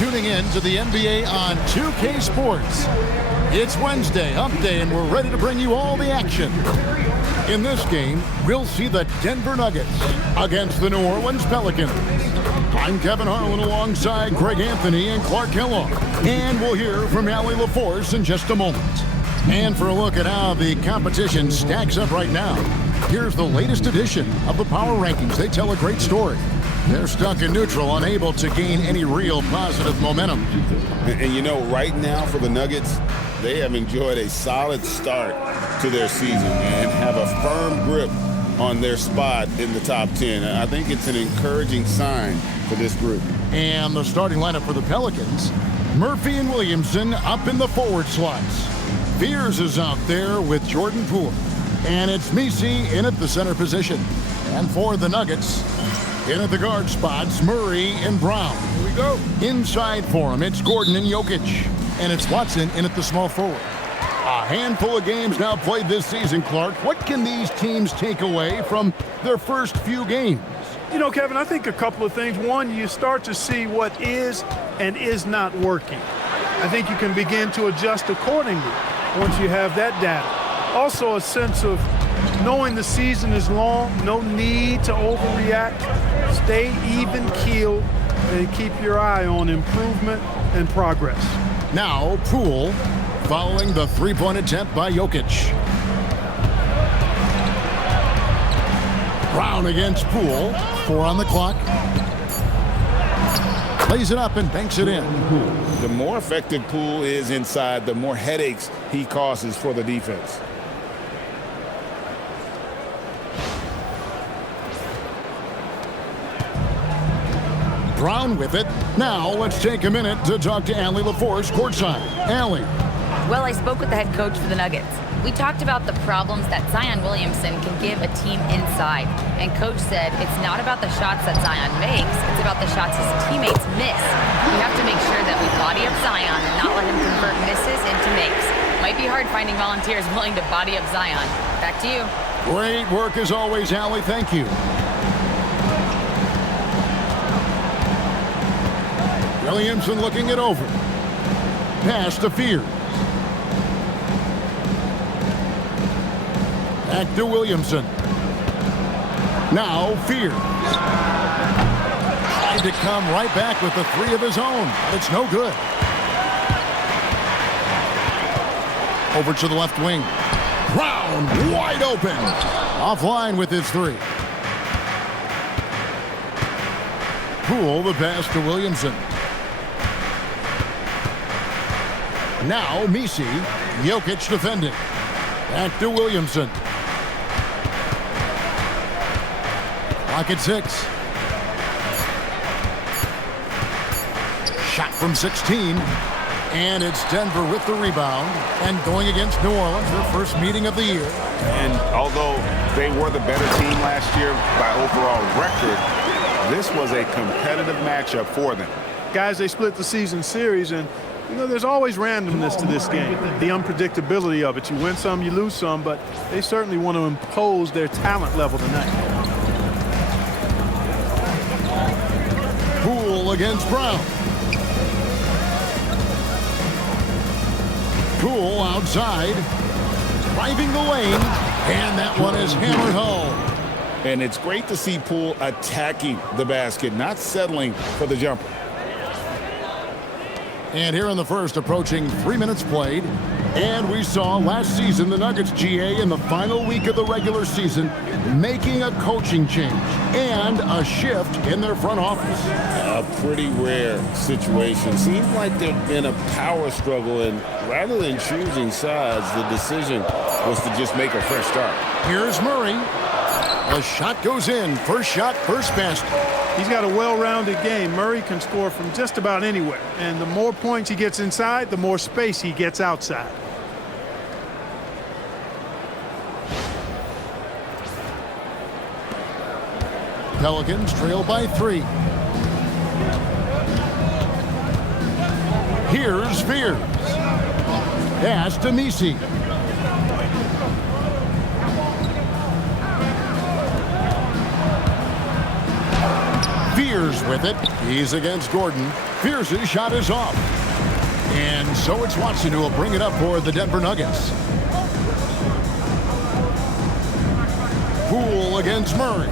tuning in to the NBA on 2K Sports. It's Wednesday, Hump Day, and we're ready to bring you all the action. In this game, we'll see the Denver Nuggets against the New Orleans Pelicans. I'm Kevin Harlan alongside Greg Anthony and Clark Kellogg. And we'll hear from Allie LaForce in just a moment. And for a look at how the competition stacks up right now, here's the latest edition of the Power Rankings. They tell a great story. They're stuck in neutral, unable to gain any real positive momentum. And you know, right now for the Nuggets, they have enjoyed a solid start to their season and have a firm grip on their spot in the top 10. I think it's an encouraging sign for this group. And the starting lineup for the Pelicans, Murphy and Williamson up in the forward slots. Fears is out there with Jordan Poole. And it's Messi in at the center position. And for the Nuggets, in at the guard spots, Murray and Brown. Here we go. Inside for him, it's Gordon and Jokic. And it's Watson in at the small forward. A handful of games now played this season, Clark. What can these teams take away from their first few games? You know, Kevin, I think a couple of things. One, you start to see what is and is not working. I think you can begin to adjust accordingly once you have that data. Also, a sense of knowing the season is long, no need to overreact. Stay even-keeled and keep your eye on improvement and progress. Now, Poole following the three-point attempt by Jokic. Brown against Poole. 4 on the clock. Plays it up and banks it in. The more effective Poole is inside, the more headaches he causes for the defense. Brown with it. Now let's take a minute to talk to Allie LaForce courtside. Allie. Well, I spoke with the head coach for the Nuggets. We talked about the problems that Zion Williamson can give a team inside. And coach said it's not about the shots that Zion makes, it's about the shots his teammates miss. We have to make sure that we body up Zion and not let him convert misses into makes. Might be hard finding volunteers willing to body up Zion. Back to you. Great work as always, Allie. Thank you. Williamson looking it over. Pass to Fears. Back to Williamson. Now Fears. Tried to come right back with the three of his own. But it's no good. Over to the left wing. Brown wide open. Offline with his three. Poole the pass to Williamson. Now Messi. Jokic defending. Back to Williamson. Clock at 6. Shot from 16. And it's Denver with the rebound. And going against New Orleans, their first meeting of the year. And although they were the better team last year by overall record, this was a competitive matchup for them. Guys, they split the season series, and you know, there's always randomness to this game, the unpredictability of it. You win some, you lose some, but they certainly want to impose their talent level tonight. Poole against Brown. Poole outside, driving the lane, and that one is hammered home. And it's great to see Poole attacking the basket, not settling for the jumper. And here in the first, approaching 3 minutes played. And we saw last season the Nuggets GA in the final week of the regular season making a coaching change and a shift in their front office. A pretty rare situation. Seems like there's been a power struggle, and rather than choosing sides, the decision was to just make a fresh start. Here's Murray. A shot goes in. First shot, first basket. He's got a well-rounded game. Murray can score from just about anywhere. And the more points he gets inside, the more space he gets outside. Pelicans trail by 3. Here's Fears. Pass to Messi. Fears with it. He's against Gordon. Fears' shot is off. And so it's Watson who will bring it up for the Denver Nuggets. Poole against Murray.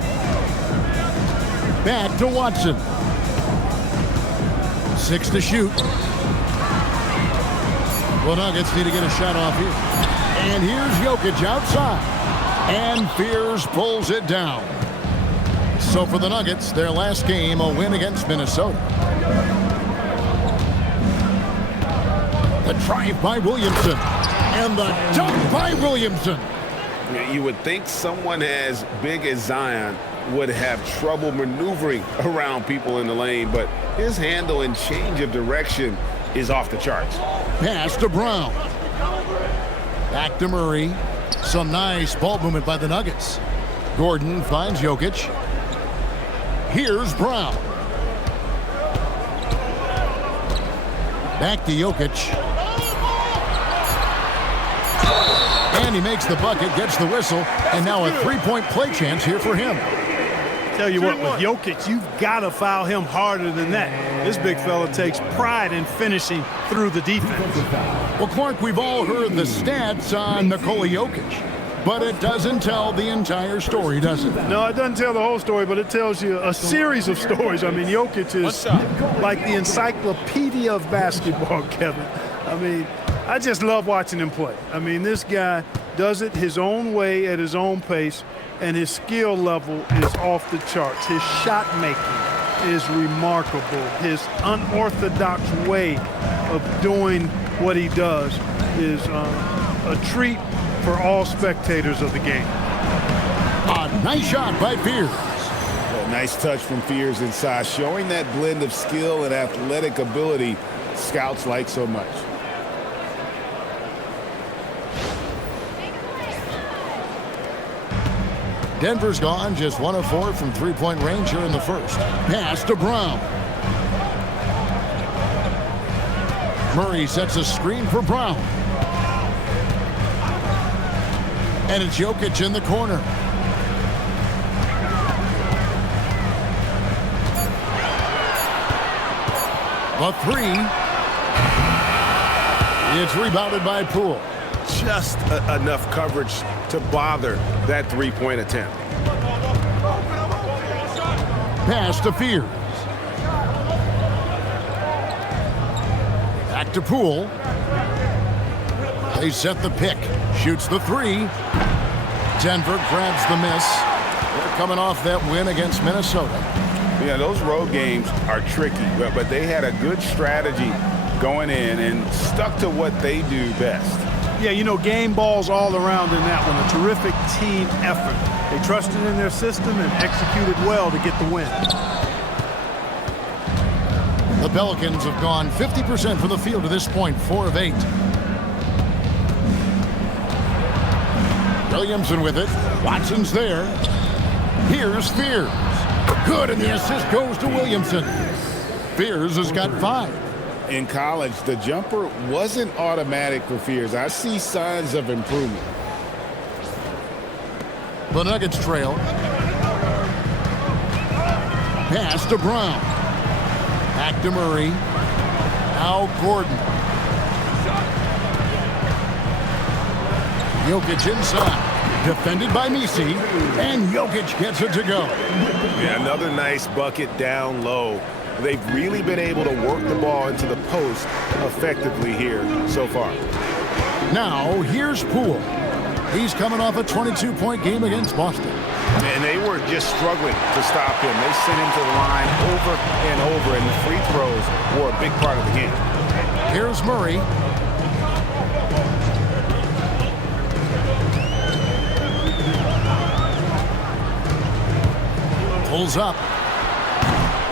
Back to Watson. 6 to shoot. The Nuggets need to get a shot off here. And here's Jokic outside. And Fears pulls it down. So for the Nuggets, their last game, a win against Minnesota. The drive by Williamson. And the dunk by Williamson. You would think someone as big as Zion would have trouble maneuvering around people in the lane, but his handle and change of direction is off the charts. Pass to Brown. Back to Murray. Some nice ball movement by the Nuggets. Gordon finds Jokic. Here's Brown. Back to Jokic. And he makes the bucket, gets the whistle, and now a three-point play chance here for him. Tell you what, with Jokic, you've got to foul him harder than that. This big fella takes pride in finishing through the defense. Well, Clark, we've all heard the stats on Nikola Jokic, but it doesn't tell the entire story, does it? No, it doesn't tell the whole story, but it tells you a series of stories. I mean, Jokic is like the encyclopedia of basketball, Kevin. I mean, I just love watching him play. I mean, this guy does it his own way at his own pace, and his skill level is off the charts. His shot making is remarkable. His unorthodox way of doing what he does is a treat for all spectators of the game. A nice shot by Fears. A nice touch from Fears inside, showing that blend of skill and athletic ability scouts like so much. Denver's gone just 1 of 4 from three-point range here in the first. Pass to Brown. Murray sets a screen for Brown. And it's Jokic in the corner. The three. It's rebounded by Poole. Just enough coverage to bother that three-point attempt. Pass to Fears. Back to Poole. They set the pick. Shoots the three. Denver grabs the miss. They're coming off that win against Minnesota. Yeah, those road games are tricky, but they had a good strategy going in and stuck to what they do best. Yeah, you know, game balls all around in that one. A terrific team effort. They trusted in their system and executed well to get the win. The Pelicans have gone 50% from the field to this point, 4 of 8. Williamson with it. Watson's there. Here's Fears. Good, and the assist goes to Williamson. Fears has got 5. In college, the jumper wasn't automatic for Fears. I see signs of improvement. The Nuggets trail. Pass to Brown. Back to Murray. Now Gordon. Jokic inside. Defended by Misi. And Jokic gets it to go. Yeah, another nice bucket down low. They've really been able to work the ball into the post effectively here so far. Now, here's Poole. He's coming off a 22-point game against Boston. And they were just struggling to stop him. They sent him to the line over and over, and the free throws were a big part of the game. Here's Murray. Pulls up.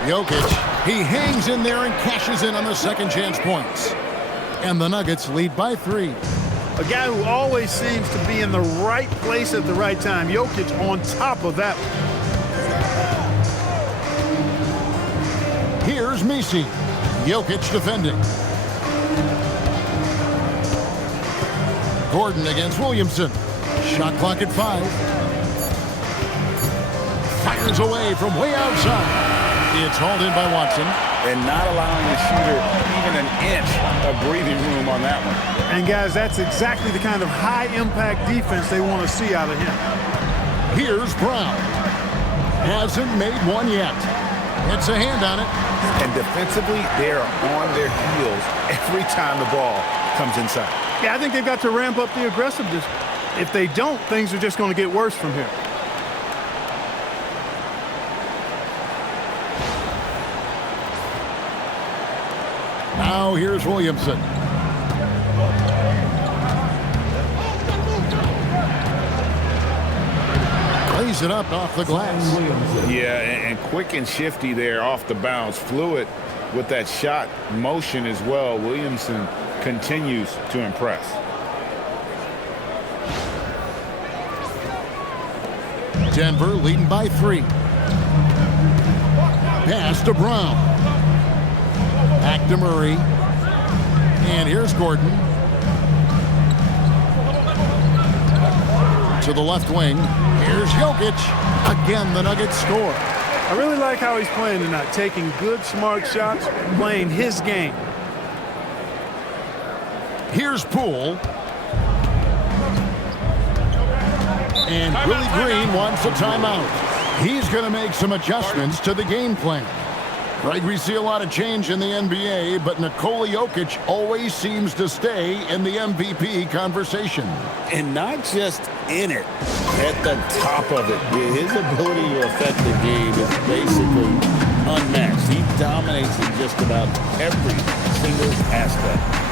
Jokic. He hangs in there and cashes in on the second chance points. And the Nuggets lead by 3. A guy who always seems to be in the right place at the right time. Jokic on top of that one. Here's Misi. Jokic defending. Gordon against Williamson. Shot clock at 5. Fires away from way outside. It's hauled in by Watson. And not allowing the shooter even an inch of breathing room on that one. And, guys, that's exactly the kind of high-impact defense they want to see out of him. Here's Brown. Hasn't made one yet. It's a hand on it. And defensively, they are on their heels every time the ball comes inside. Yeah, I think they've got to ramp up the aggressiveness. If they don't, things are just going to get worse from here. Now here's Williamson. Plays it up off the glass. Yeah, and quick and shifty there off the bounce. Fluid with that shot motion as well. Williamson continues to impress. Denver leading by 3. Pass to Brown. Back to Murray. And here's Gordon. To the left wing. Here's Jokic. Again, the Nuggets score. I really like how he's playing tonight, taking good, smart shots, playing his game. Here's Poole. And Willie Green wants a timeout. He's going to make some adjustments to the game plan. Right, we see a lot of change in the NBA, but Nikola Jokic always seems to stay in the MVP conversation. And not just in it, at the top of it. His ability to affect the game is basically unmatched. He dominates in just about every single aspect.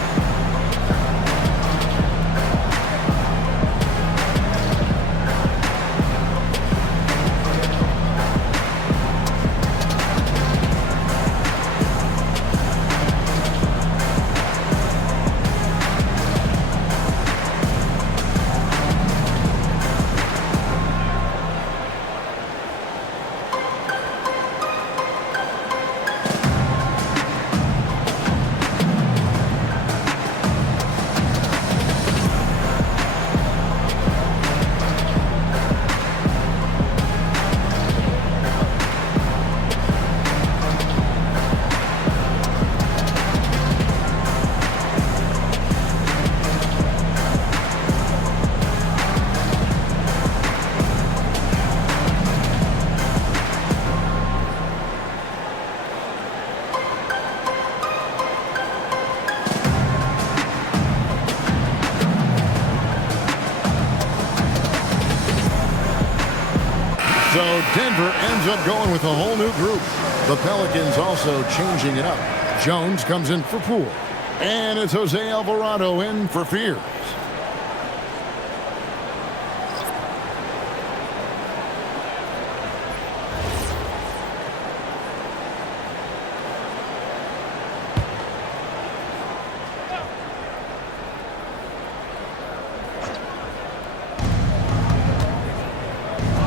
So Denver ends up going with a whole new group. The Pelicans also changing it up. Jones comes in for Poole. And it's Jose Alvarado in for Fears.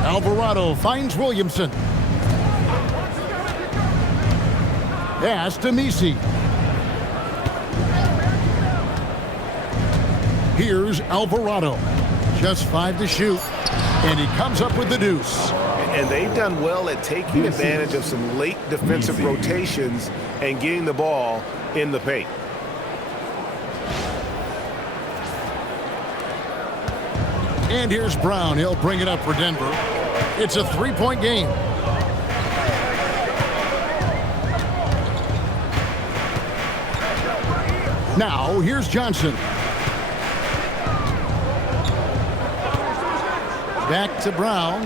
Alvarado finds Williamson. Pass to Misi. Here's Alvarado. Just 5 to shoot. And he comes up with the deuce. And they've done well at taking advantage of some late defensive rotations and getting the ball in the paint. And here's Brown. He'll bring it up for Denver. It's a 3-point game. Now, here's Johnson. Back to Brown.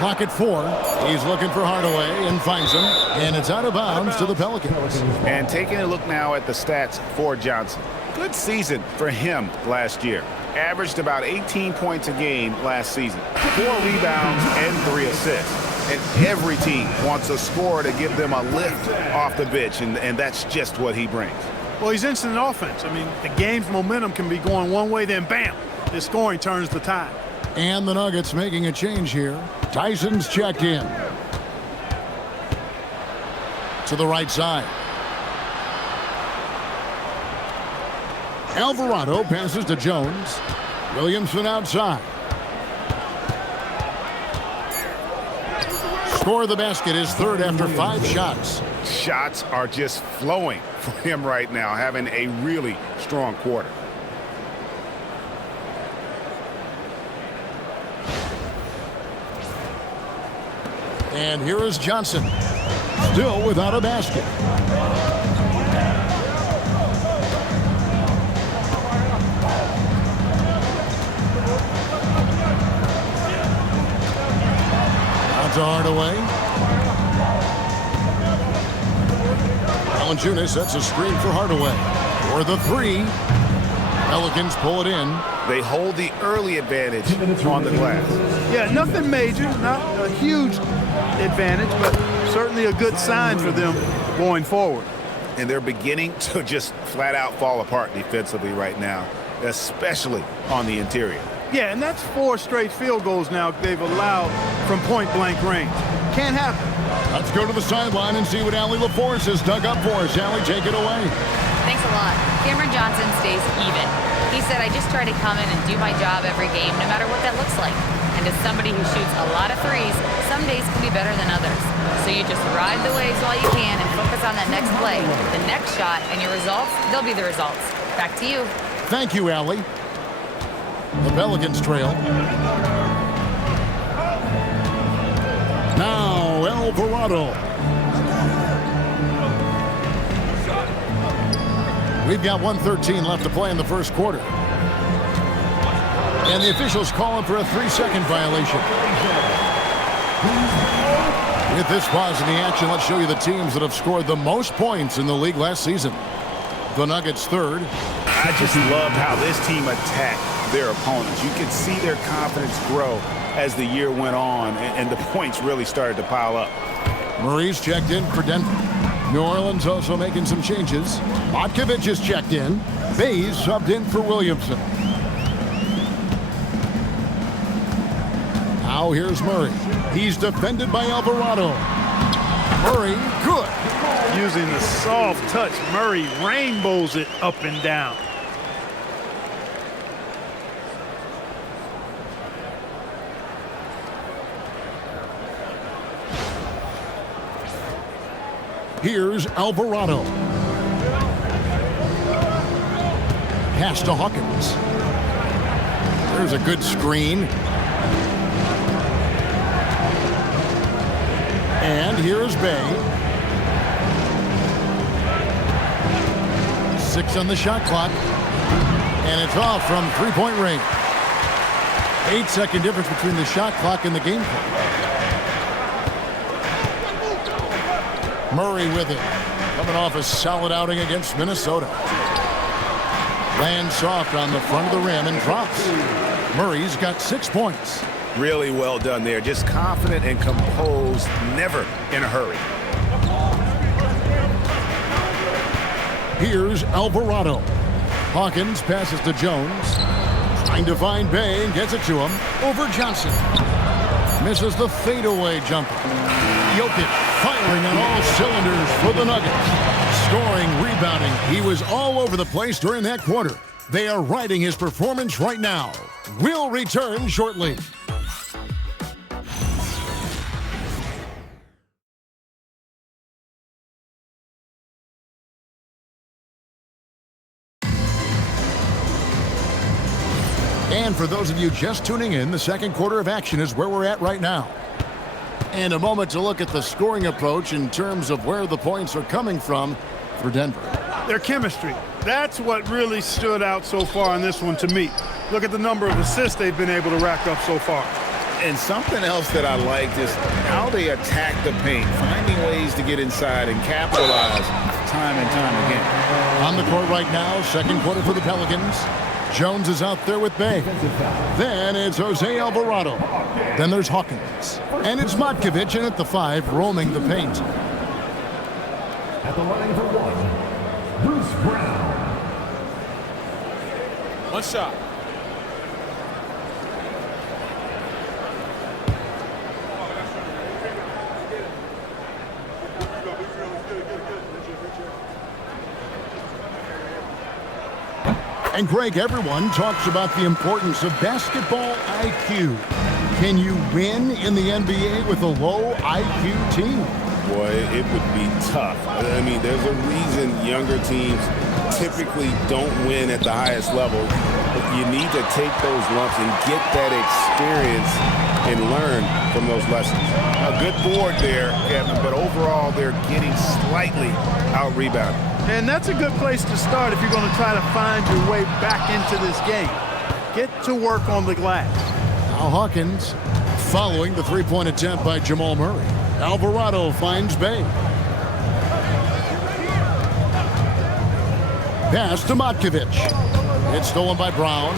Clock at 4. He's looking for Hardaway and finds him. And it's out of bounds to the Pelicans. And taking a look now at the stats for Johnson. Good season for him last year. Averaged about 18 points a game last season. 4 rebounds and 3 assists. And every team wants a scorer to give them a lift off the bench, and that's just what he brings. Well, he's instant offense. I mean, the game's momentum can be going one way, then bam, his scoring turns the tide. And the Nuggets making a change here. Tyson's checked in. To the right side. Alvarado passes to Jones. Williamson outside. score the basket, his third after 5 shots. Shots are just flowing for him right now, having a really strong quarter. And here is Johnson, still without a basket. Out to Hardaway. Valanciunas sets a screen for Hardaway. For the 3. Pelicans pull it in. They hold the early advantage on the glass. Yeah, nothing major, not a huge advantage, but certainly a good sign for them going forward. And they're beginning to just flat out fall apart defensively right now, especially on the interior. Yeah, and that's 4 straight field goals now they've allowed from point-blank range. Can't happen. Let's go to the sideline and see what Allie LaForce has dug up for us. Allie, take it away. Thanks a lot. Cameron Johnson stays even. He said, I just try to come in and do my job every game, no matter what that looks like. And as somebody who shoots a lot of threes, some days can be better than others. So you just ride the waves while you can and focus on that next play, the next shot, and your results, they'll be the results. Back to you. Thank you, Allie. The Pelicans trail. Now, Alvarado. We've got 1:13 left to play in the first quarter. And the officials calling for a 3-second violation. With this pause in the action, let's show you the teams that have scored the most points in the league last season. The Nuggets third. I just loved how this team attacked their opponents. You could see their confidence grow as the year went on, and the points really started to pile up. Murray's checked in for Denver. New Orleans also making some changes. Motkovic is checked in. Bays subbed in for Williamson. Now here's Murray. He's defended by Alvarado. Murray, good. Using the soft touch, Murray rainbows it up and down. Here's Alvarado. Pass to Hawkins. There's a good screen. And here's Bay. 6 on the shot clock. And it's off from 3-point range. 8-second difference between the shot clock and the game clock. Murray with it. Coming off a solid outing against Minnesota. Lands soft on the front of the rim and drops. Murray's got 6 points. Really well done there. Just confident and composed, never in a hurry. Here's Alvarado. Hawkins passes to Jones. Trying to find Bay and gets it to him. Over Johnson. Misses the fadeaway jumper. Jokic firing on all cylinders for the Nuggets. Scoring, rebounding. He was all over the place during that quarter. They are riding his performance right now. We'll return shortly. And for those of you just tuning in, the second quarter of action is where we're at right now. And a moment to look at the scoring approach in terms of where the points are coming from for Denver. Their chemistry. That's what really stood out so far in this one to me. Look at the number of assists they've been able to rack up so far. And something else that I liked is how they attack the paint, finding ways to get inside and capitalize time and time again. On the court right now, second quarter for the Pelicans. Jones is out there with Bay. Then it's Jose Alvarado. Then there's Hawkins. And it's Motkovic in at the 5, roaming the paint. At the line for one, Bruce Brown. One shot. And Greg, everyone talks about the importance of basketball IQ. Can you win in the NBA with a low IQ team? Boy, it would be tough. I mean, there's a reason younger teams typically don't win at the highest level. But you need to take those lumps and get that experience and learn from those lessons. A good board there, Kevin, but overall they're getting slightly out-rebounded. And that's a good place to start if you're going to try to find your way back into this game. Get to work on the glass. Now Hawkins following the three-point attempt by Jamal Murray. Alvarado finds Bay. Pass to Matkovic. It's stolen by Brown.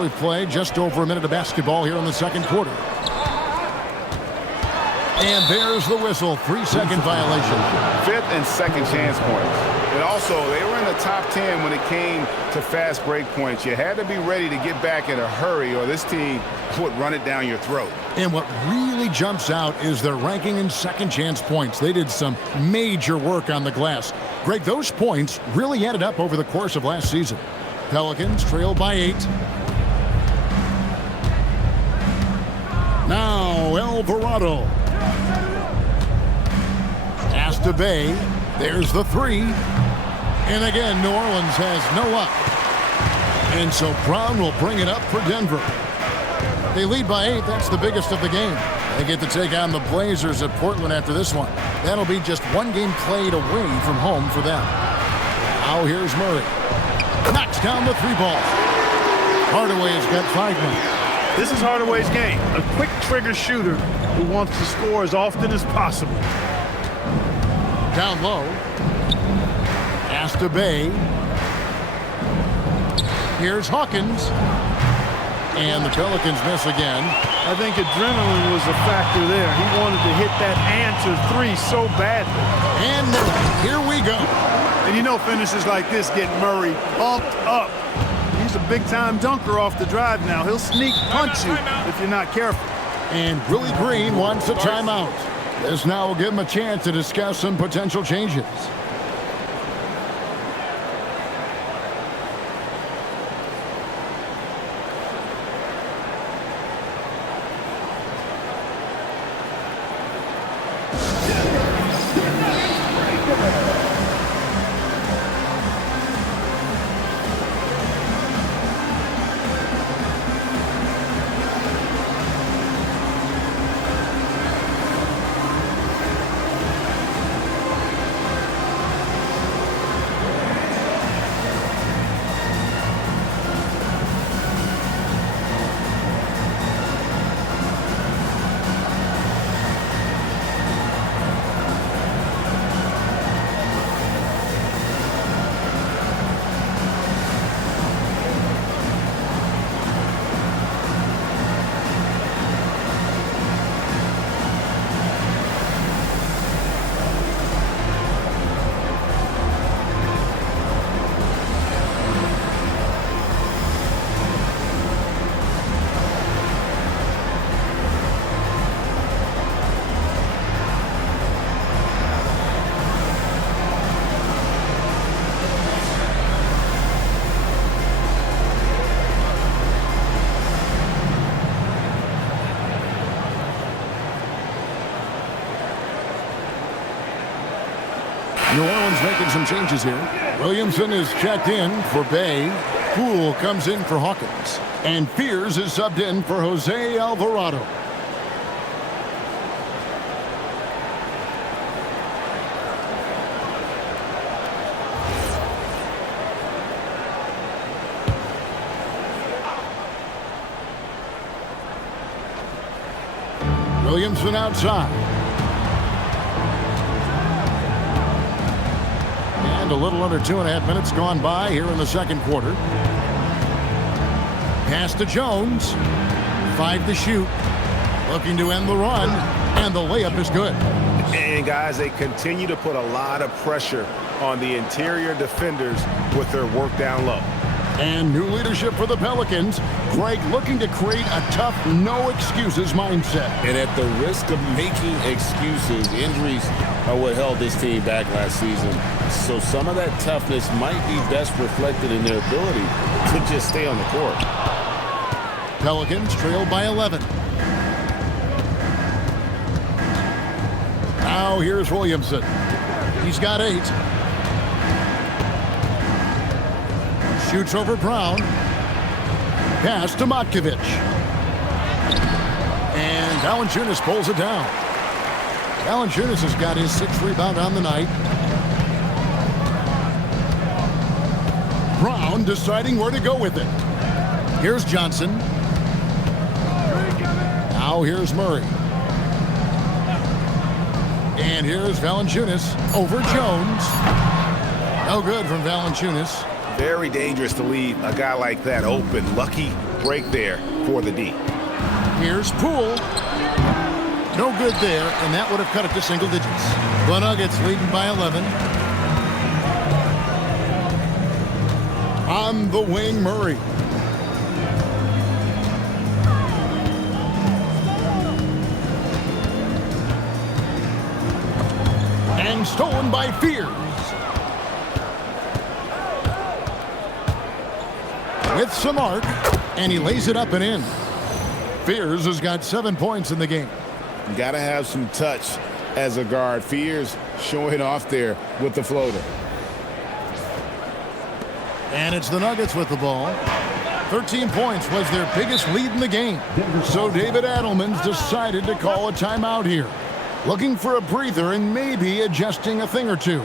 We play just over a minute of basketball here in the second quarter. And there's the whistle. 3-second violation. Fifth and second chance points. And also, they were in the top 10 when it came to fast break points. You had to be ready to get back in a hurry or this team would run it down your throat. And what really jumps out is their ranking in second chance points. They did some major work on the glass. Greg, those points really added up over the course of last season. Pelicans trail by 8. Now Alvarado. Pass to Bay. There's the 3. And again, New Orleans has no luck. And so Brown will bring it up for Denver. They lead by 8. That's the biggest of the game. They get to take on the Blazers at Portland after this one. That'll be just one game played away from home for them. Now here's Murray. Knocks down the 3-ball. Hardaway's got 5 men. This is Hardaway's game. A quick trigger shooter who wants to score as often as possible. Down low. Pass to Bay. Here's Hawkins. And the Pelicans miss again. I think adrenaline was a factor there. He wanted to hit that answer 3 so badly. And here we go. And you know finishes like this get Murray pumped up. He's a big-time dunker off the drive now. He'll sneak punch you if you're not careful. And Willie Green wants a timeout. This now will give him a chance to discuss some potential changes. New Orleans making some changes here. Williamson is checked in for Bay. Poole comes in for Hawkins. And Fears is subbed in for Jose Alvarado. Williamson outside. A little under 2.5 minutes gone by here in the second quarter. Pass to Jones. 5 to shoot. Looking to end the run. And the layup is good. And guys, they continue to put a lot of pressure on the interior defenders with their work down low. And new leadership for the Pelicans. Greg looking to create a tough, no excuses mindset. And at the risk of making excuses, injuries are what held this team back last season. So some of that toughness might be best reflected in their ability to just stay on the court. Pelicans trail by 11. Now here's Williamson. He's got 8. Shoots over Brown. Pass to Matkovic. And Valanciunas pulls it down. Valanciunas has got his 6th rebound on the night. Brown deciding where to go with it. Here's Johnson. Now here's Murray. And here's Valanciunas over Jones. No good from Valanciunas. Very dangerous to leave a guy like that open. Lucky break there for the D. Here's Poole. No good there, and that would have cut it to single digits. The Nuggets leading by 11. On the wing, Murray. And stolen by Fears. With some arc, and he lays it up and in. Fears has got 7 points in the game. Got to have some touch as a guard. Fears showing off there with the floater. And it's the Nuggets with the ball. 13 points was their biggest lead in the game. So David Adelman's decided to call a timeout here. Looking for a breather and maybe adjusting a thing or two.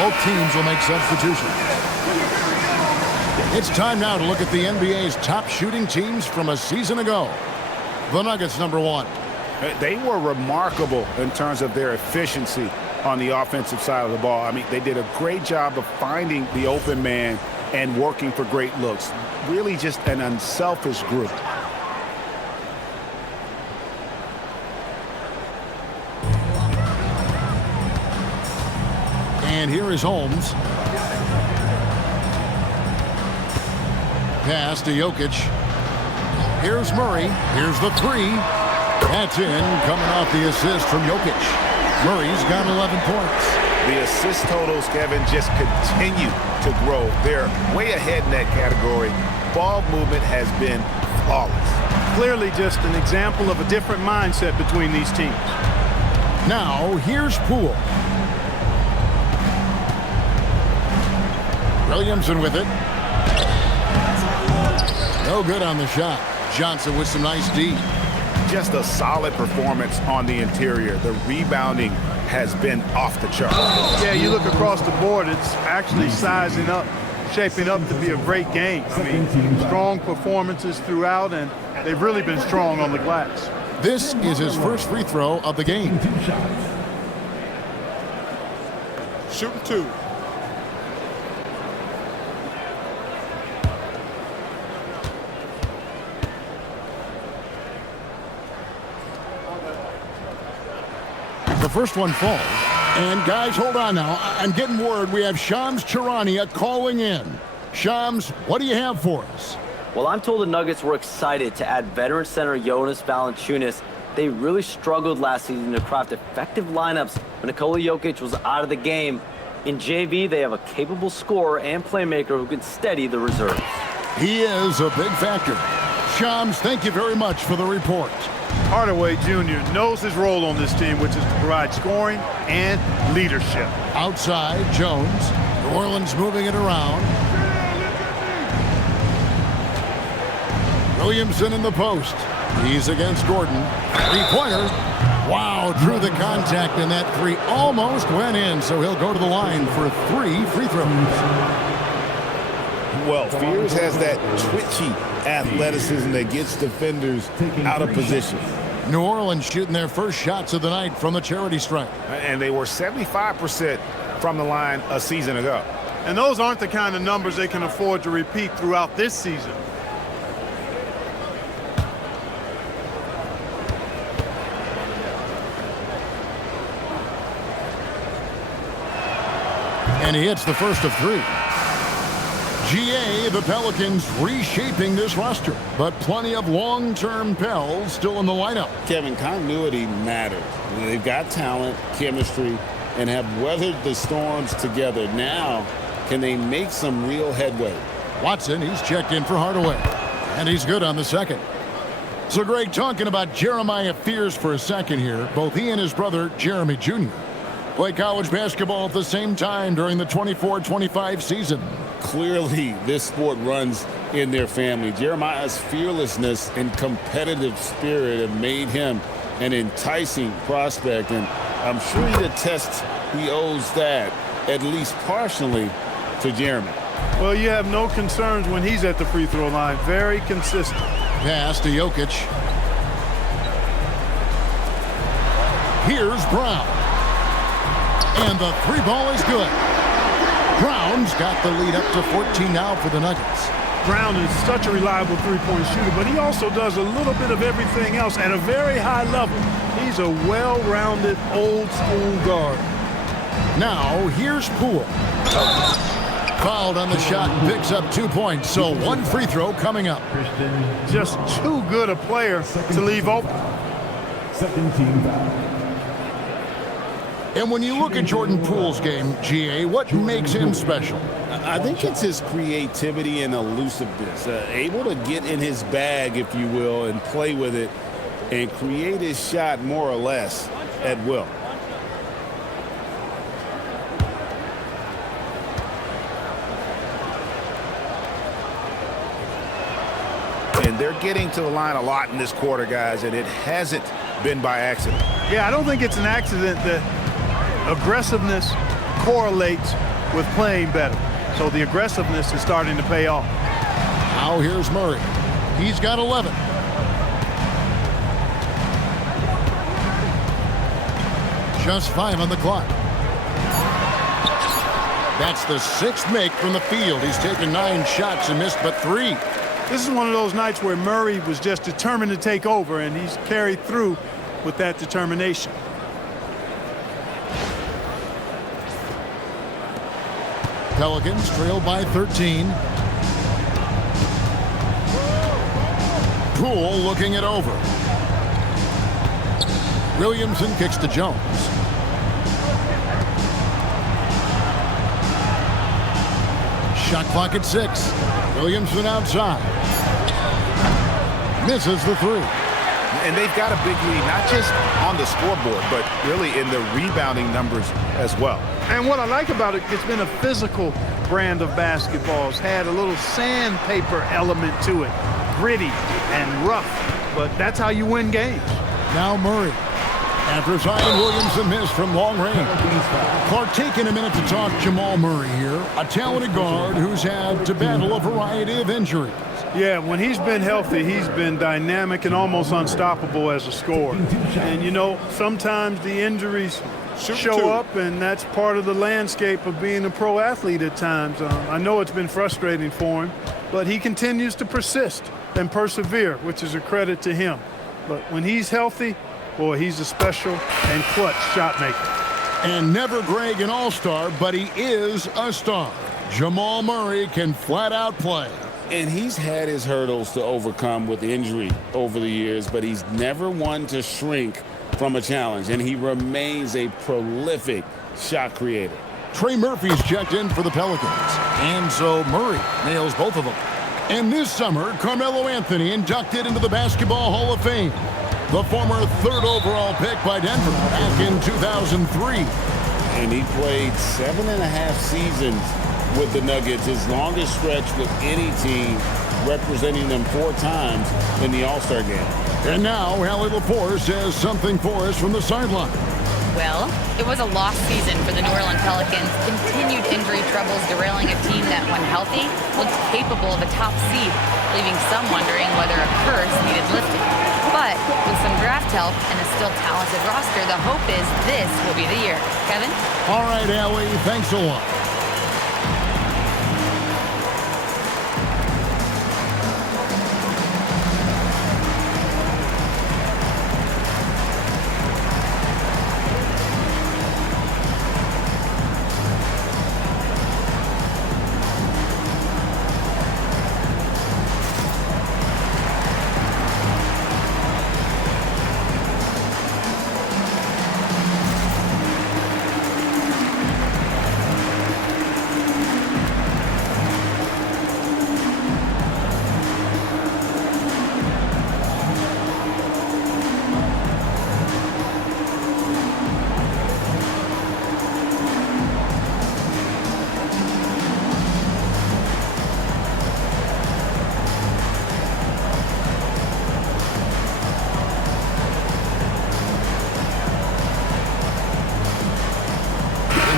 Both teams will make substitutions. It's time now to look at the NBA's top shooting teams from a season ago. The Nuggets, number 1. They were remarkable in terms of their efficiency on the offensive side of the ball. I mean, they did a great job of finding the open man and working for great looks. Really just an unselfish group. And here is Holmes. Pass to Jokic. Here's Murray. Here's the 3. That's in, coming off the assist from Jokic. Murray's got 11 points. The assist totals, Kevin, just continue to grow. They're way ahead in that category. Ball movement has been flawless. Clearly just an example of a different mindset between these teams. Now, here's Poole. Williamson with it. No good on the shot. Johnson with some nice D. Just a solid performance on the interior. The rebounding has been off the charts. Yeah, you look across the board, it's actually sizing up, shaping up to be a great game. I mean, strong performances throughout, and they've really been strong on the glass. This is his first free throw of the game. Shooting 2. The first one falls. And guys, hold on now. I'm getting word we have Shams Charania calling in. Shams, what do you have for us? While I'm told the Nuggets were excited to add veteran center Jonas Valanciunas, they really struggled last season to craft effective lineups when Nikola Jokic was out of the game. In JV, they have a capable scorer and playmaker who can steady the reserves. He is a big factor. Shams, thank you very much for the report. Hardaway Jr. knows his role on this team, which is to provide scoring and leadership. Outside, Jones. New Orleans moving it around. Williamson in the post. He's against Gordon. Three-pointer. Wow, drew the contact, and that three almost went in, so he'll go to the line for 3 free throws. Well, Fears has that twitchy athleticism that gets defenders out of position. New Orleans shooting their first shots of the night from the charity stripe. And they were 75% from the line a season ago. And those aren't the kind of numbers they can afford to repeat throughout this season. And he hits the first of 3. GA, the Pelicans reshaping this roster, but plenty of long-term Pels still in the lineup. Kevin, continuity matters. They've got talent, chemistry, and have weathered the storms together. Now, can they make some real headway? Watson, he's checked in for Hardaway, and he's good on the second. So, Greg, talking about Jeremiah Fears for a second here, both he and his brother, Jeremy Jr., play college basketball at the same time during the 24-25 season. Clearly, this sport runs in their family. Jeremiah's fearlessness and competitive spirit have made him an enticing prospect, and I'm sure he'd attest he owes that, at least partially, to Jeremy. Well, you have no concerns when he's at the free throw line. Very consistent. Pass to Jokic. Here's Brown. And the 3 ball is good. Brown's got the lead up to 14 now for the Nuggets. Brown is such a reliable three-point shooter, but he also does a little bit of everything else at a very high level. He's a well-rounded, old-school guard. Now, here's Poole. Fouled on the shot and picks up 2 points, so 1 free throw coming up. Just too good a player to leave open. Second team foul. And when you look at Jordan Poole's game, GA, what makes him special? I think it's his creativity and elusiveness, able to get in his bag, if you will, and play with it and create his shot more or less at will. And they're getting to the line a lot in this quarter, guys, and it hasn't been by accident. Yeah, I don't think it's an accident that aggressiveness correlates with playing better. So the aggressiveness is starting to pay off. Now here's Murray. He's got 11. Just 5 on the clock. That's the 6th make from the field. He's taken 9 shots and missed but 3. This is one of those nights where Murray was just determined to take over, and he's carried through with that determination. Pelicans trail by 13. Poole looking it over. Williamson kicks to Jones. Shot clock at 6. Williamson outside. Misses the 3. And they've got a big lead, not just on the scoreboard, but really in the rebounding numbers as well. And what I like about it, it's been a physical brand of basketball. It's had a little sandpaper element to it. Gritty and rough, but that's how you win games. Now Murray. After Zion Williamson missed from long range. Clark, taking a minute to talk Jamal Murray here, a talented guard who's had to battle a variety of injuries. Yeah, when he's been healthy, he's been dynamic and almost unstoppable as a scorer. And, you know, sometimes the injuries show up, and that's part of the landscape of being a pro athlete at times. I know it's been frustrating for him, but he continues to persist and persevere, which is a credit to him. But when he's healthy, boy, he's a special and clutch shot maker. And never Greg an all-star, but he is a star. Jamal Murray can flat out play. And he's had his hurdles to overcome with injury over the years, but he's never one to shrink from a challenge, and he remains a prolific shot creator. Trey Murphy's checked in for the Pelicans, and so Murray nails both of them. And this summer, Carmelo Anthony inducted into the Basketball Hall of Fame. The former 3rd overall pick by Denver back in 2003. And he played 7.5 seasons with the Nuggets, his longest stretch with any team, representing them 4 times in the All-Star game. And now, Allie LaForce says something for us from the sideline. Well, it was a lost season for the New Orleans Pelicans. Continued injury troubles derailing a team that, when healthy, looked capable of a top seed, leaving some wondering whether a curse needed lifting. But with some draft help and a still talented roster, the hope is this will be the year. Kevin? All right, Allie, thanks a lot.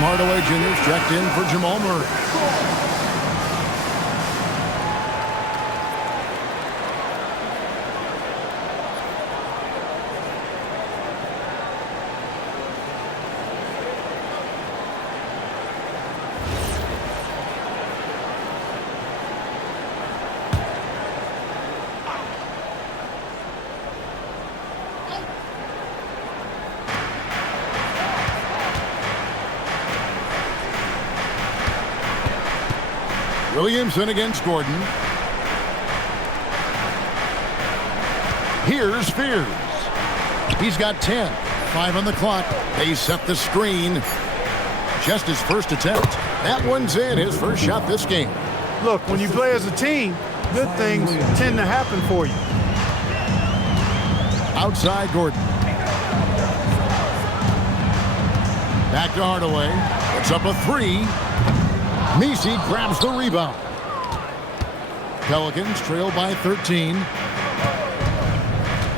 Hardaway Jr.'s checked in for Jamal Murray. Williamson against Gordon. Here's Spears. He's got 10. 5 on the clock. They set the screen. Just his first attempt. That one's in. His first shot this game. Look, when you play as a team, good things tend to happen for you. Outside Gordon. Back to Hardaway. Puts up a 3. Messi grabs the rebound. Pelicans trail by 13.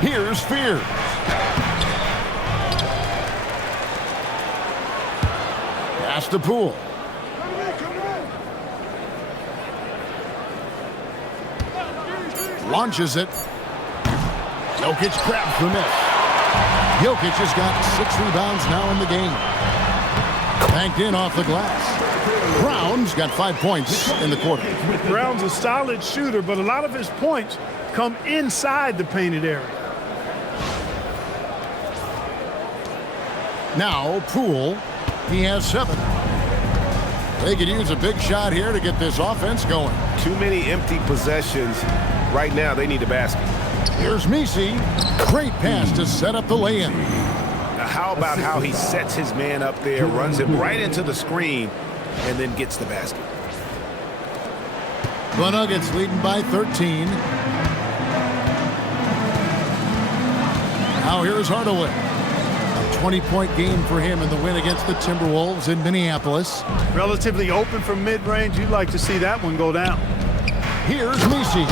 Here's Spears. Pass to Poole. Launches it. Jokic grabs the miss. Jokic has got 6 rebounds now in the game. Banked in off the glass. Brown's got 5 points in the quarter. Brown's a solid shooter, but a lot of his points come inside the painted area. Now Poole, he has 7. They could use a big shot here to get this offense going. Too many empty possessions. Right now, they need a basket. Here's Messi. Great pass to set up the lay-in. Now, how about how he sets his man up there, runs him right into the screen, and then gets the basket. The Nuggets leading by 13. Now here's Hardaway. A 20-point game for him in the win against the Timberwolves in Minneapolis. Relatively open from mid-range. You'd like to see that one go down. Here's Messi.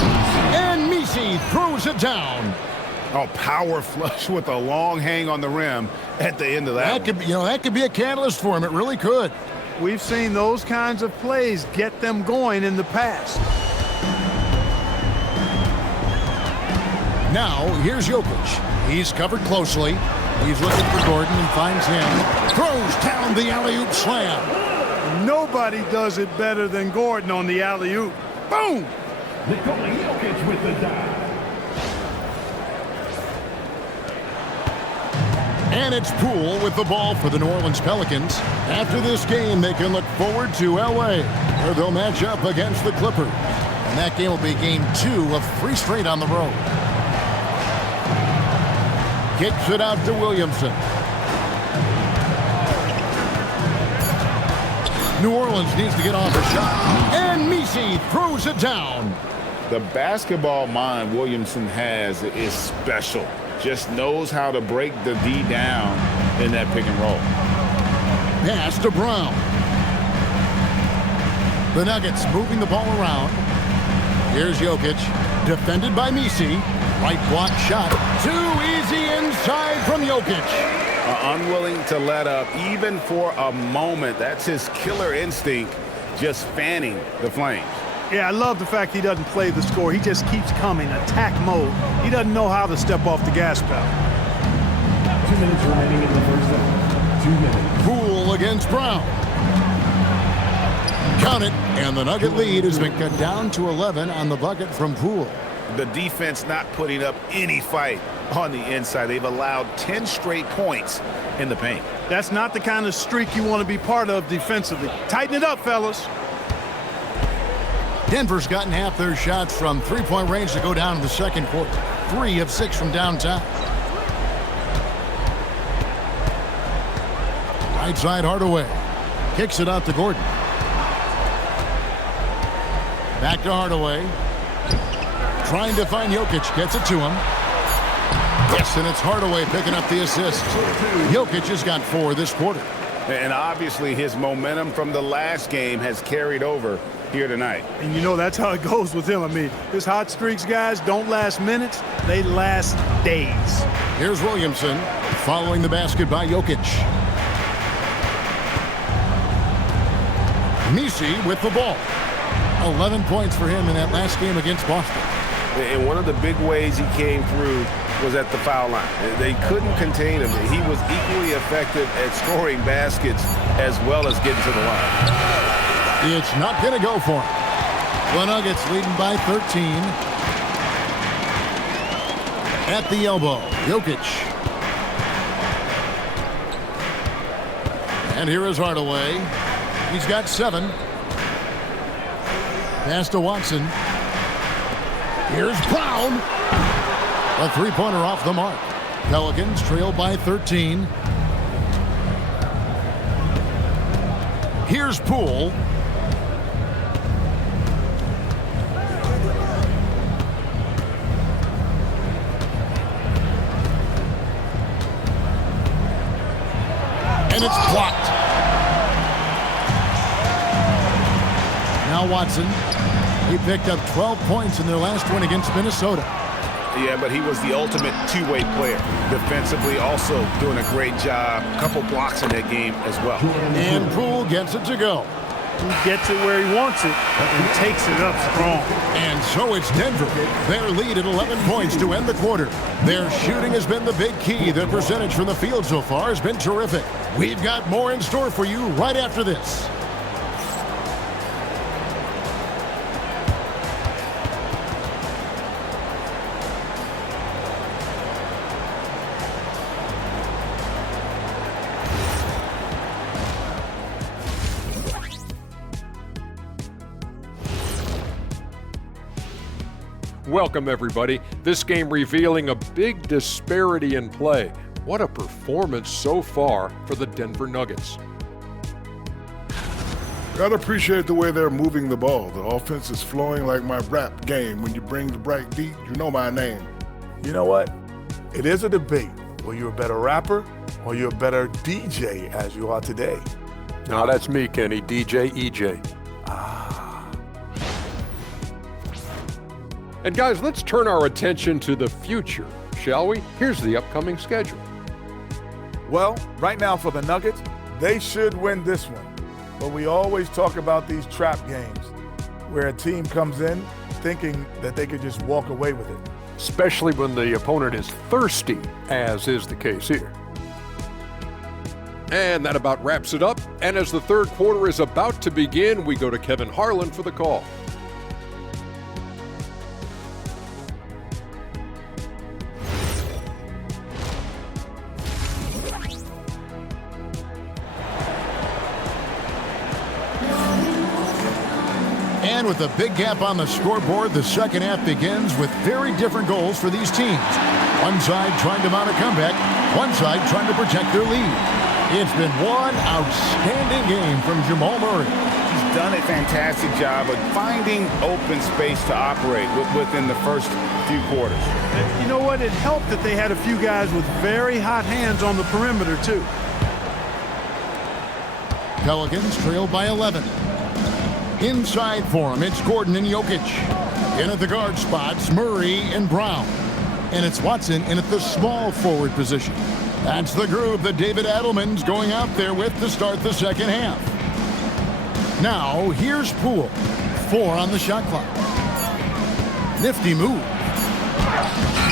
And Messi throws it down. Oh, power flush with a long hang on the rim at the end of that. That could be a catalyst for him. It really could. We've seen those kinds of plays get them going in the past. Now, here's Jokic. He's covered closely. He's looking for Gordon and finds him. Throws down the alley-oop slam. Nobody does it better than Gordon on the alley-oop. Boom! Nikola Jokic with the dive. And it's Poole with the ball for the New Orleans Pelicans. After this game, they can look forward to L.A., where they'll match up against the Clippers. And that game will be game 2 of 3 straight on the road. Kicks it out to Williamson. New Orleans needs to get off a shot. And Misi throws it down. The basketball mind Williamson has is special. Just knows how to break the D down in that pick and roll. Pass to Brown. The Nuggets moving the ball around. Here's Jokic, defended by Misi. Right block shot. Too easy inside from Jokic. Unwilling to let up even for a moment. That's his killer instinct, just fanning the flames. Yeah, I love the fact he doesn't play the score. He just keeps coming, attack mode. He doesn't know how to step off the gas pedal. 2 minutes remaining in the first half. 2 minutes. Poole against Brown. Count it, and the Nugget lead has been cut down to 11 on the bucket from Poole. The defense not putting up any fight on the inside. They've allowed 10 straight points in the paint. That's not the kind of streak you want to be part of defensively. Tighten it up, fellas. Denver's gotten half their shots from three-point range to go down in the second quarter. 3 of 6 from downtown. Right side Hardaway. Kicks it out to Gordon. Back to Hardaway. Trying to find Jokic. Gets it to him. Yes, and it's Hardaway picking up the assist. Jokic has got 4 this quarter. And obviously his momentum from the last game has carried over here tonight. And you know that's how it goes with him. I mean, his hot streaks, guys, don't last minutes. They last days. Here's Williamson following the basket by Jokic. Misi with the ball. 11 points for him in that last game against Boston. And one of the big ways he came through was at the foul line. They couldn't contain him. He was equally effective at scoring baskets as well as getting to the line. It's not going to go for him. The Nuggets leading by 13. At the elbow, Jokic. And here is Hardaway. He's got 7. Pass to Watson. Here's Brown. A three-pointer off the mark. Pelicans trail by 13. Here's Poole. And it's blocked. Now Watson. He picked up 12 points in their last win against Minnesota. Yeah, but he was the ultimate two-way player. Defensively, also doing a great job. A couple blocks in that game as well. And Poole gets it to go. He gets it where he wants it and takes it up strong. And so it's Denver. Their lead at 11 points to end the quarter. Their shooting has been the big key. Their percentage from the field so far has been terrific. We've got more in store for you right after this. Welcome, everybody. This game revealing a big disparity in play. What a performance so far for the Denver Nuggets. Gotta appreciate the way they're moving the ball. The offense is flowing like my rap game. When you bring the bright beat, you know my name. You know what? It is a debate. Were you a better rapper or you're a better DJ as you are today? Now that's me, Kenny, DJ EJ. And guys, let's turn our attention to the future, shall we? Here's the upcoming schedule. Well, right now for the Nuggets, they should win this one. But we always talk about these trap games where a team comes in thinking that they could just walk away with it. Especially when the opponent is thirsty, as is the case here. And that about wraps it up. And as the third quarter is about to begin, we go to Kevin Harlan for the call. And with a big gap on the scoreboard, the second half begins with very different goals for these teams. One side trying to mount a comeback, one side trying to protect their lead. It's been one outstanding game from Jamal Murray. He's done a fantastic job of finding open space to operate within the first few quarters. And you know what? It helped that they had a few guys with very hot hands on the perimeter, too. Pelicans trail by 11. Inside for him, it's Gordon and Jokic. In at the guard spots, Murray and Brown. And it's Watson in at the small forward position. That's the groove that David Adelman's going out there with to start the second half. Now, here's Poole. 4 on the shot clock. Nifty move.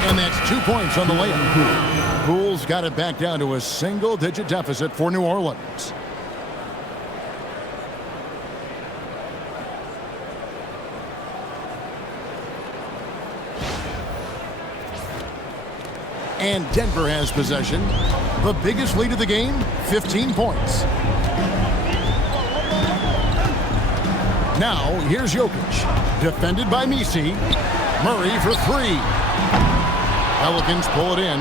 And that's 2 points on the layup. Poole's got it back down to a single-digit deficit for New Orleans. And Denver has possession. The biggest lead of the game, 15 points. Now, here's Jokic. Defended by Misi. Murray for 3. Pelicans pull it in.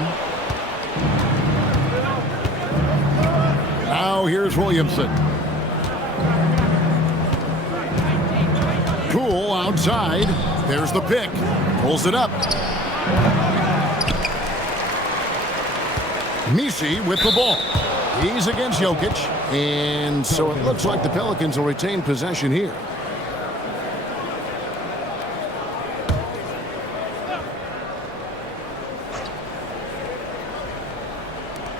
Now, here's Williamson. Poole outside. There's the pick. Pulls it up. Misi with the ball. He's against Jokic. And so it looks like the Pelicans will retain possession here.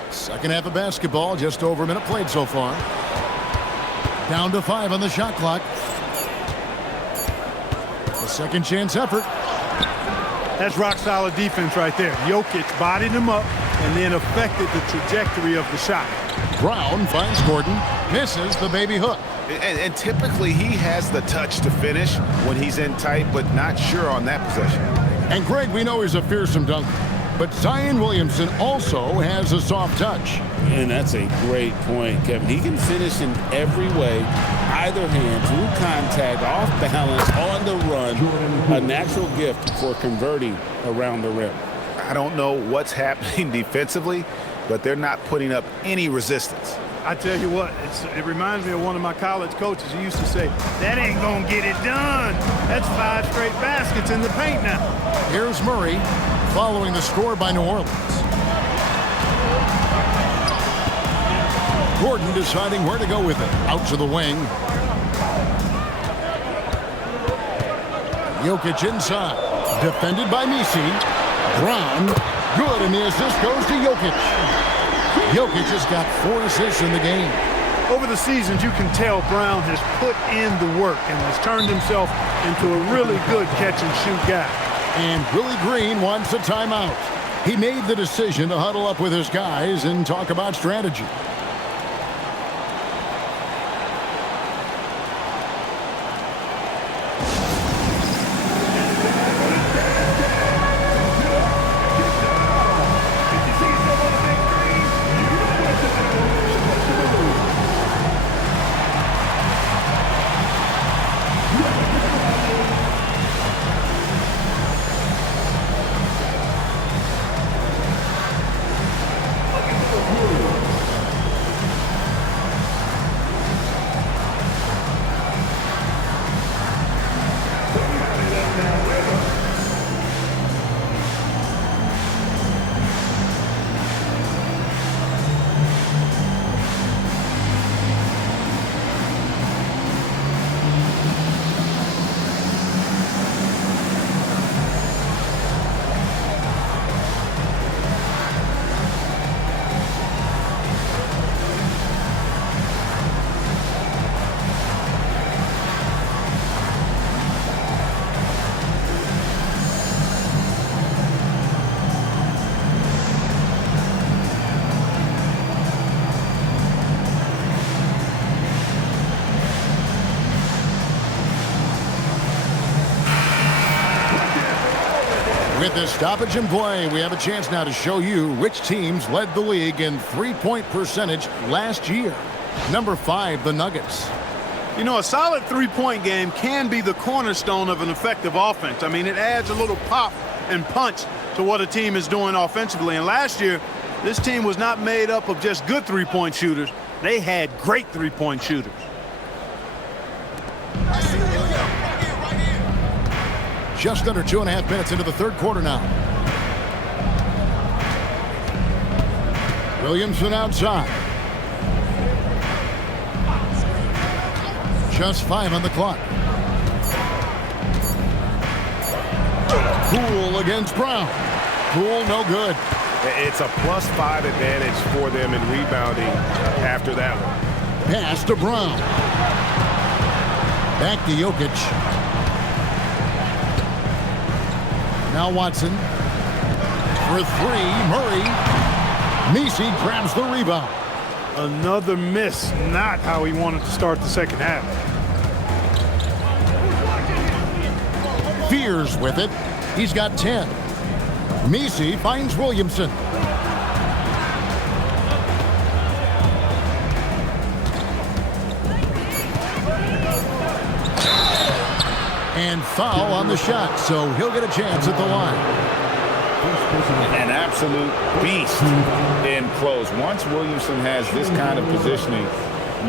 Second half of basketball, just over a minute played so far. Down to 5 on the shot clock. A second chance effort. That's rock-solid defense right there. Jokic bodied him up and then affected the trajectory of the shot. Brown finds Gordon, misses the baby hook. And typically he has the touch to finish when he's in tight, but not sure on that possession. And Greg, we know he's a fearsome dunker, but Zion Williamson also has a soft touch. And that's a great point, Kevin. He can finish in every way, either hand, through contact, off balance, on the run, a natural gift for converting around the rim. I don't know what's happening defensively, but they're not putting up any resistance. I tell you what, it reminds me of one of my college coaches. He used to say, that ain't gonna get it done. That's 5 straight baskets in the paint now. Here's Murray following the score by New Orleans. Gordon deciding where to go with it. Out to the wing. Jokic inside. Defended by Misi. Brown, good, and the assist goes to Jokic. Jokic has got 4 assists in the game. Over the seasons, you can tell Brown has put in the work and has turned himself into a really good catch-and-shoot guy. And Willie Green wants a timeout. He made the decision to huddle up with his guys and talk about strategy. With this stoppage in play, we have a chance now to show you which teams led the league in three-point percentage last year. Number 5, the Nuggets. You know, a solid three-point game can be the cornerstone of an effective offense. I mean, it adds a little pop and punch to what a team is doing offensively. And last year, this team was not made up of just good three-point shooters. They had great three-point shooters. Just under 2.5 minutes into the third quarter now. Williamson outside. Just 5 on the clock. Poole against Brown. Poole no good. It's a +5 advantage for them in rebounding after that one. Pass to Brown. Back to Jokic. Now Watson. For 3, Murray. Messi grabs the rebound. Another miss, not how he wanted to start the second half. Fears with it. He's got 10. Messi finds Williamson. And foul on the shot, so he'll get a chance at the line. An absolute beast in close. Once Williamson has this kind of positioning,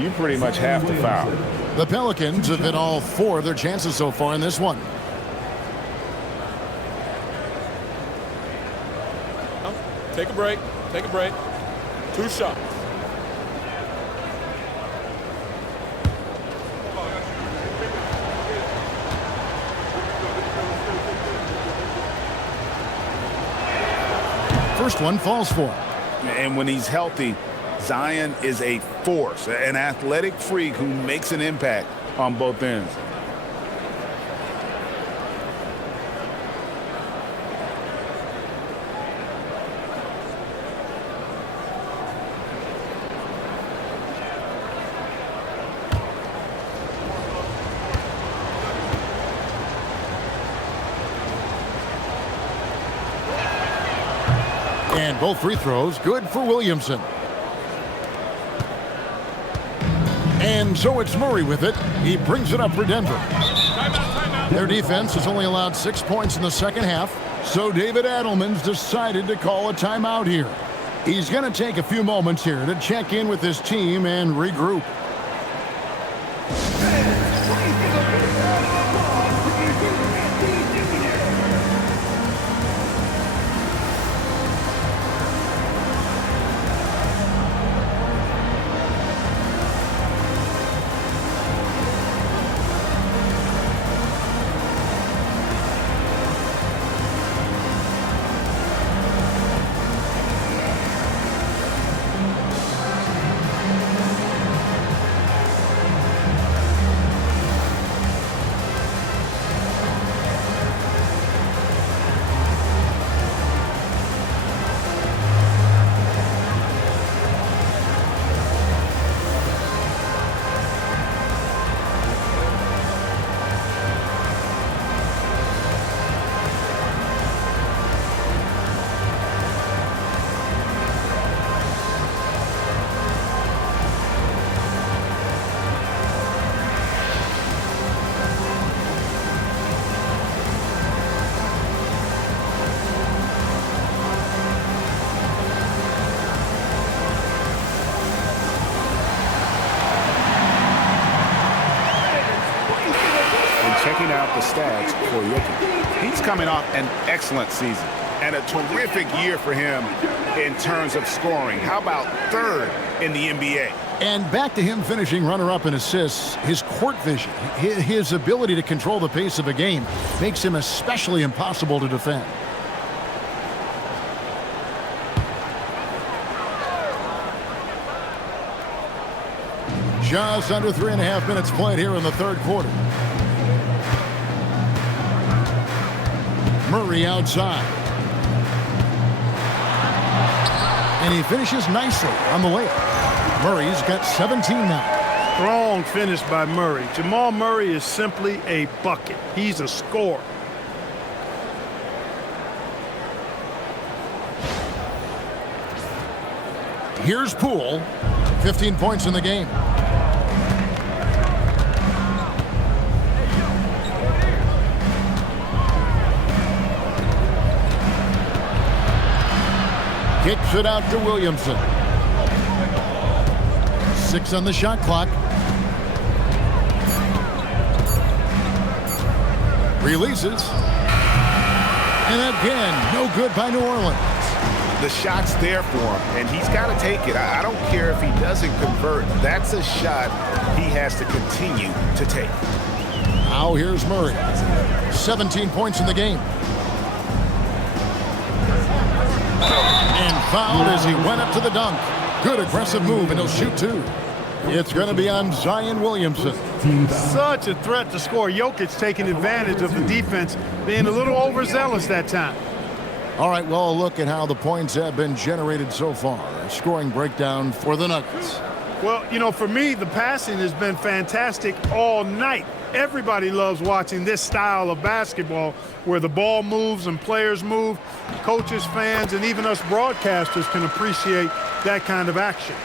you pretty much have to foul. The Pelicans have hit all 4 of their chances so far in this one. Take a break. Take a break. 2 shots. First one falls for him. And when he's healthy, Zion is a force, an athletic freak who makes an impact on both ends. And both free throws good for Williamson. And so it's Murray with it. He brings it up for Denver. Their defense has only allowed 6 points in the second half, so David Adelman's decided to call a timeout here. He's going to take a few moments here to check in with his team and regroup. Checking out the stats for Jokic. He's coming off an excellent season and a terrific year for him in terms of scoring. How about 3rd in the NBA? And back to him finishing runner-up in assists. His court vision, his ability to control the pace of a game makes him especially impossible to defend. Just under 3.5 minutes played here in the third quarter. Murray outside. And he finishes nicely on the layup. Murray's got 17 now. Strong finish by Murray. Jamal Murray is simply a bucket. He's a scorer. Here's Poole. 15 points in the game. Kicks it out to Williamson. 6 on the shot clock. Releases. And again, no good by New Orleans. The shot's there for him, and he's got to take it. I don't care if he doesn't convert. That's a shot he has to continue to take. Now here's Murray. 17 points in the game. And fouled as he went up to the dunk. Good aggressive move, and he'll shoot 2. It's going to be on Zion Williamson. Such a threat to score. Jokic taking advantage of the defense, being a little overzealous that time. All right, well, a look at how the points have been generated so far. A scoring breakdown for the Nuggets. Well, you know, for me, the passing has been fantastic all night. Everybody loves watching this style of basketball where the ball moves and players move. Coaches, fans, and even us broadcasters can appreciate that kind of action.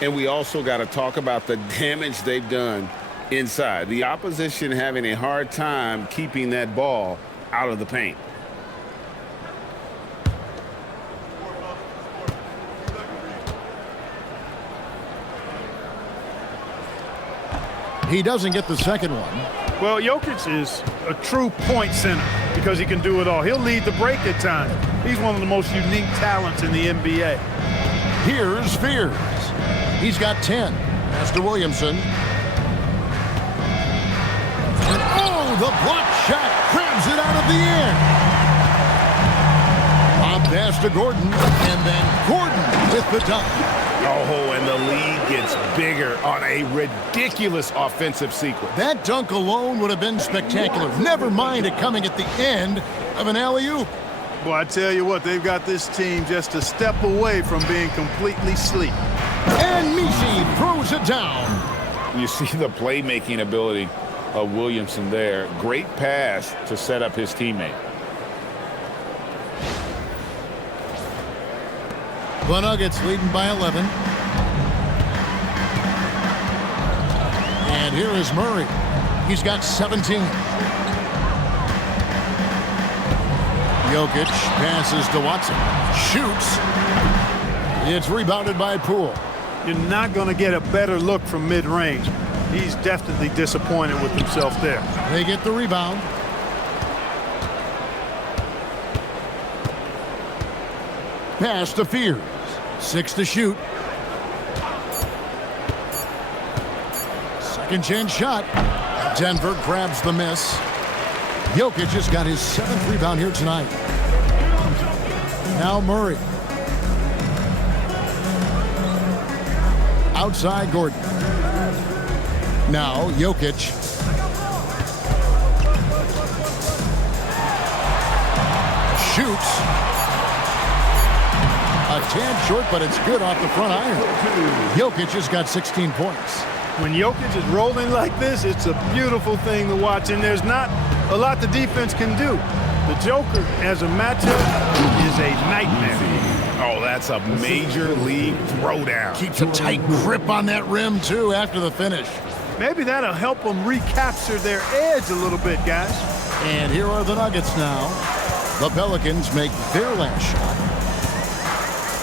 And we also got to talk about the damage they've done inside. The opposition having a hard time keeping that ball out of the paint. He doesn't get the second one. Well, Jokic is a true point center because he can do it all. He'll lead the break at times. He's one of the most unique talents in the NBA. Here's Fears. He's got 10. Pass to Williamson. And oh, the block shot grabs it out of the air. On pass to Gordon, and then Gordon with the dunk. Oh, and the lead gets bigger on a ridiculous offensive sequence. That dunk alone would have been spectacular. Never mind it coming at the end of an alley-oop. Boy, I tell you what, they've got this team just a step away from being completely asleep. And Misi throws it down. You see the playmaking ability of Williamson there. Great pass to set up his teammate. The Nuggets leading by 11. And here is Murray. He's got 17. Jokic passes to Watson. Shoots. It's rebounded by Poole. You're not going to get a better look from mid-range. He's definitely disappointed with himself there. They get the rebound. Pass to Fears. 6 to shoot. Second chance shot. Denver grabs the miss. Jokic just got his 7th rebound here tonight. Now Murray. Outside Gordon. Now Jokic. Shoots. A tad short, but it's good off the front iron. Jokic has got 16 points. When Jokic is rolling like this, it's a beautiful thing to watch, and there's not a lot the defense can do. The Joker, as a matchup, is a nightmare. Oh, that's a major league throwdown. Keeps a tight grip on that rim, too, after the finish. Maybe that'll help them recapture their edge a little bit, guys. And here are the Nuggets now. The Pelicans make their last shot.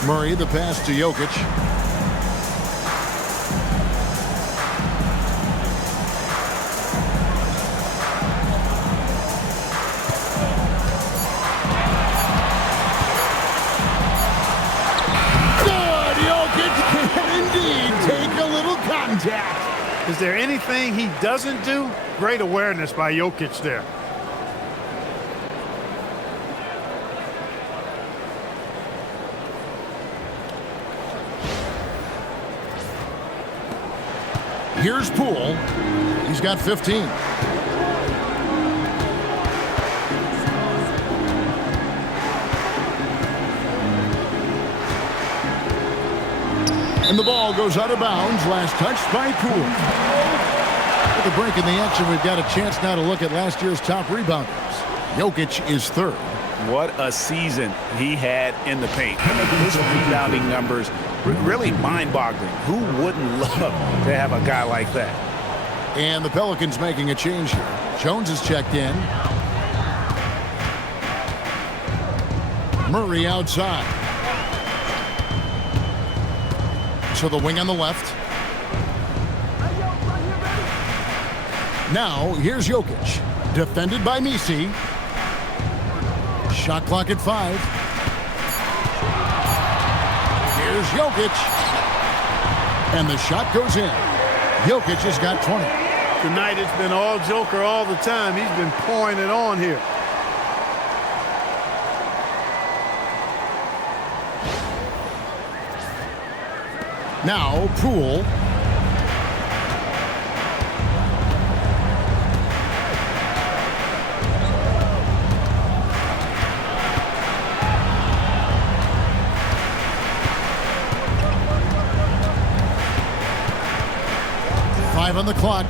Murray, the pass to Jokic. Good! Jokic can indeed take a little contact. Is there anything he doesn't do? Great awareness by Jokic there. Here's Poole. He's got 15. And the ball goes out of bounds. Last touch by Poole. With a break in the action, we've got a chance now to look at last year's top rebounders. Jokic is 3rd. What a season he had in the paint. His rebounding numbers really mind-boggling. Who wouldn't love to have a guy like that? And the Pelicans making a change here. Jones is checked in. Murray outside. to the wing on the left. Now, here's Jokic. Defended by Misi. Shot clock at 5. Here's Jokic. And the shot goes in. Jokic has got 20. Tonight it's been all Joker all the time. He's been pouring it on here. Now, Poole. On the clock.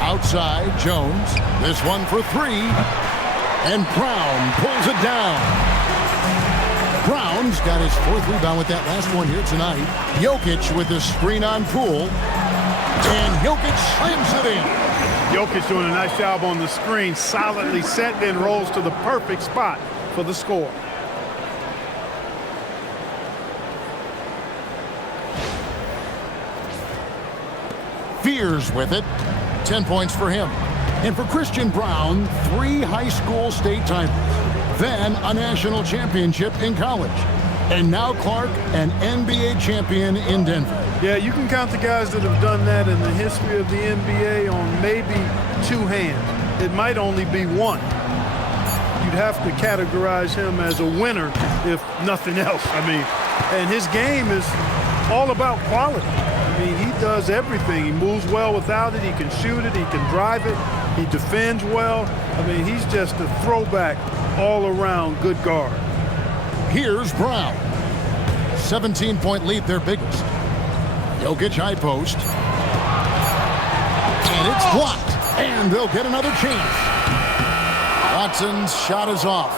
Outside, Jones. This one for 3. And Brown pulls it down. Brown's got his 4th rebound with that last one here tonight. Jokic with the screen on Poole. And Jokic slams it in. Jokic doing a nice job on the screen. Solidly set, then rolls to the perfect spot for the score. Fears with it. 10 points for him. And for Christian Braun, 3 high school state titles. Then a national championship in college. And now Clark, an NBA champion in Denver. Yeah, you can count the guys that have done that in the history of the NBA on maybe 2 hands. It might only be 1. You'd have to categorize him as a winner, if nothing else. And his game is all about quality. He does everything. He moves well without it. He can shoot it. He can drive it. He defends well. He's just a throwback all-around good guard. Here's Brown. 17-point lead, their biggest. Jokic high post. And it's blocked. And they'll get another chance. Watson's shot is off.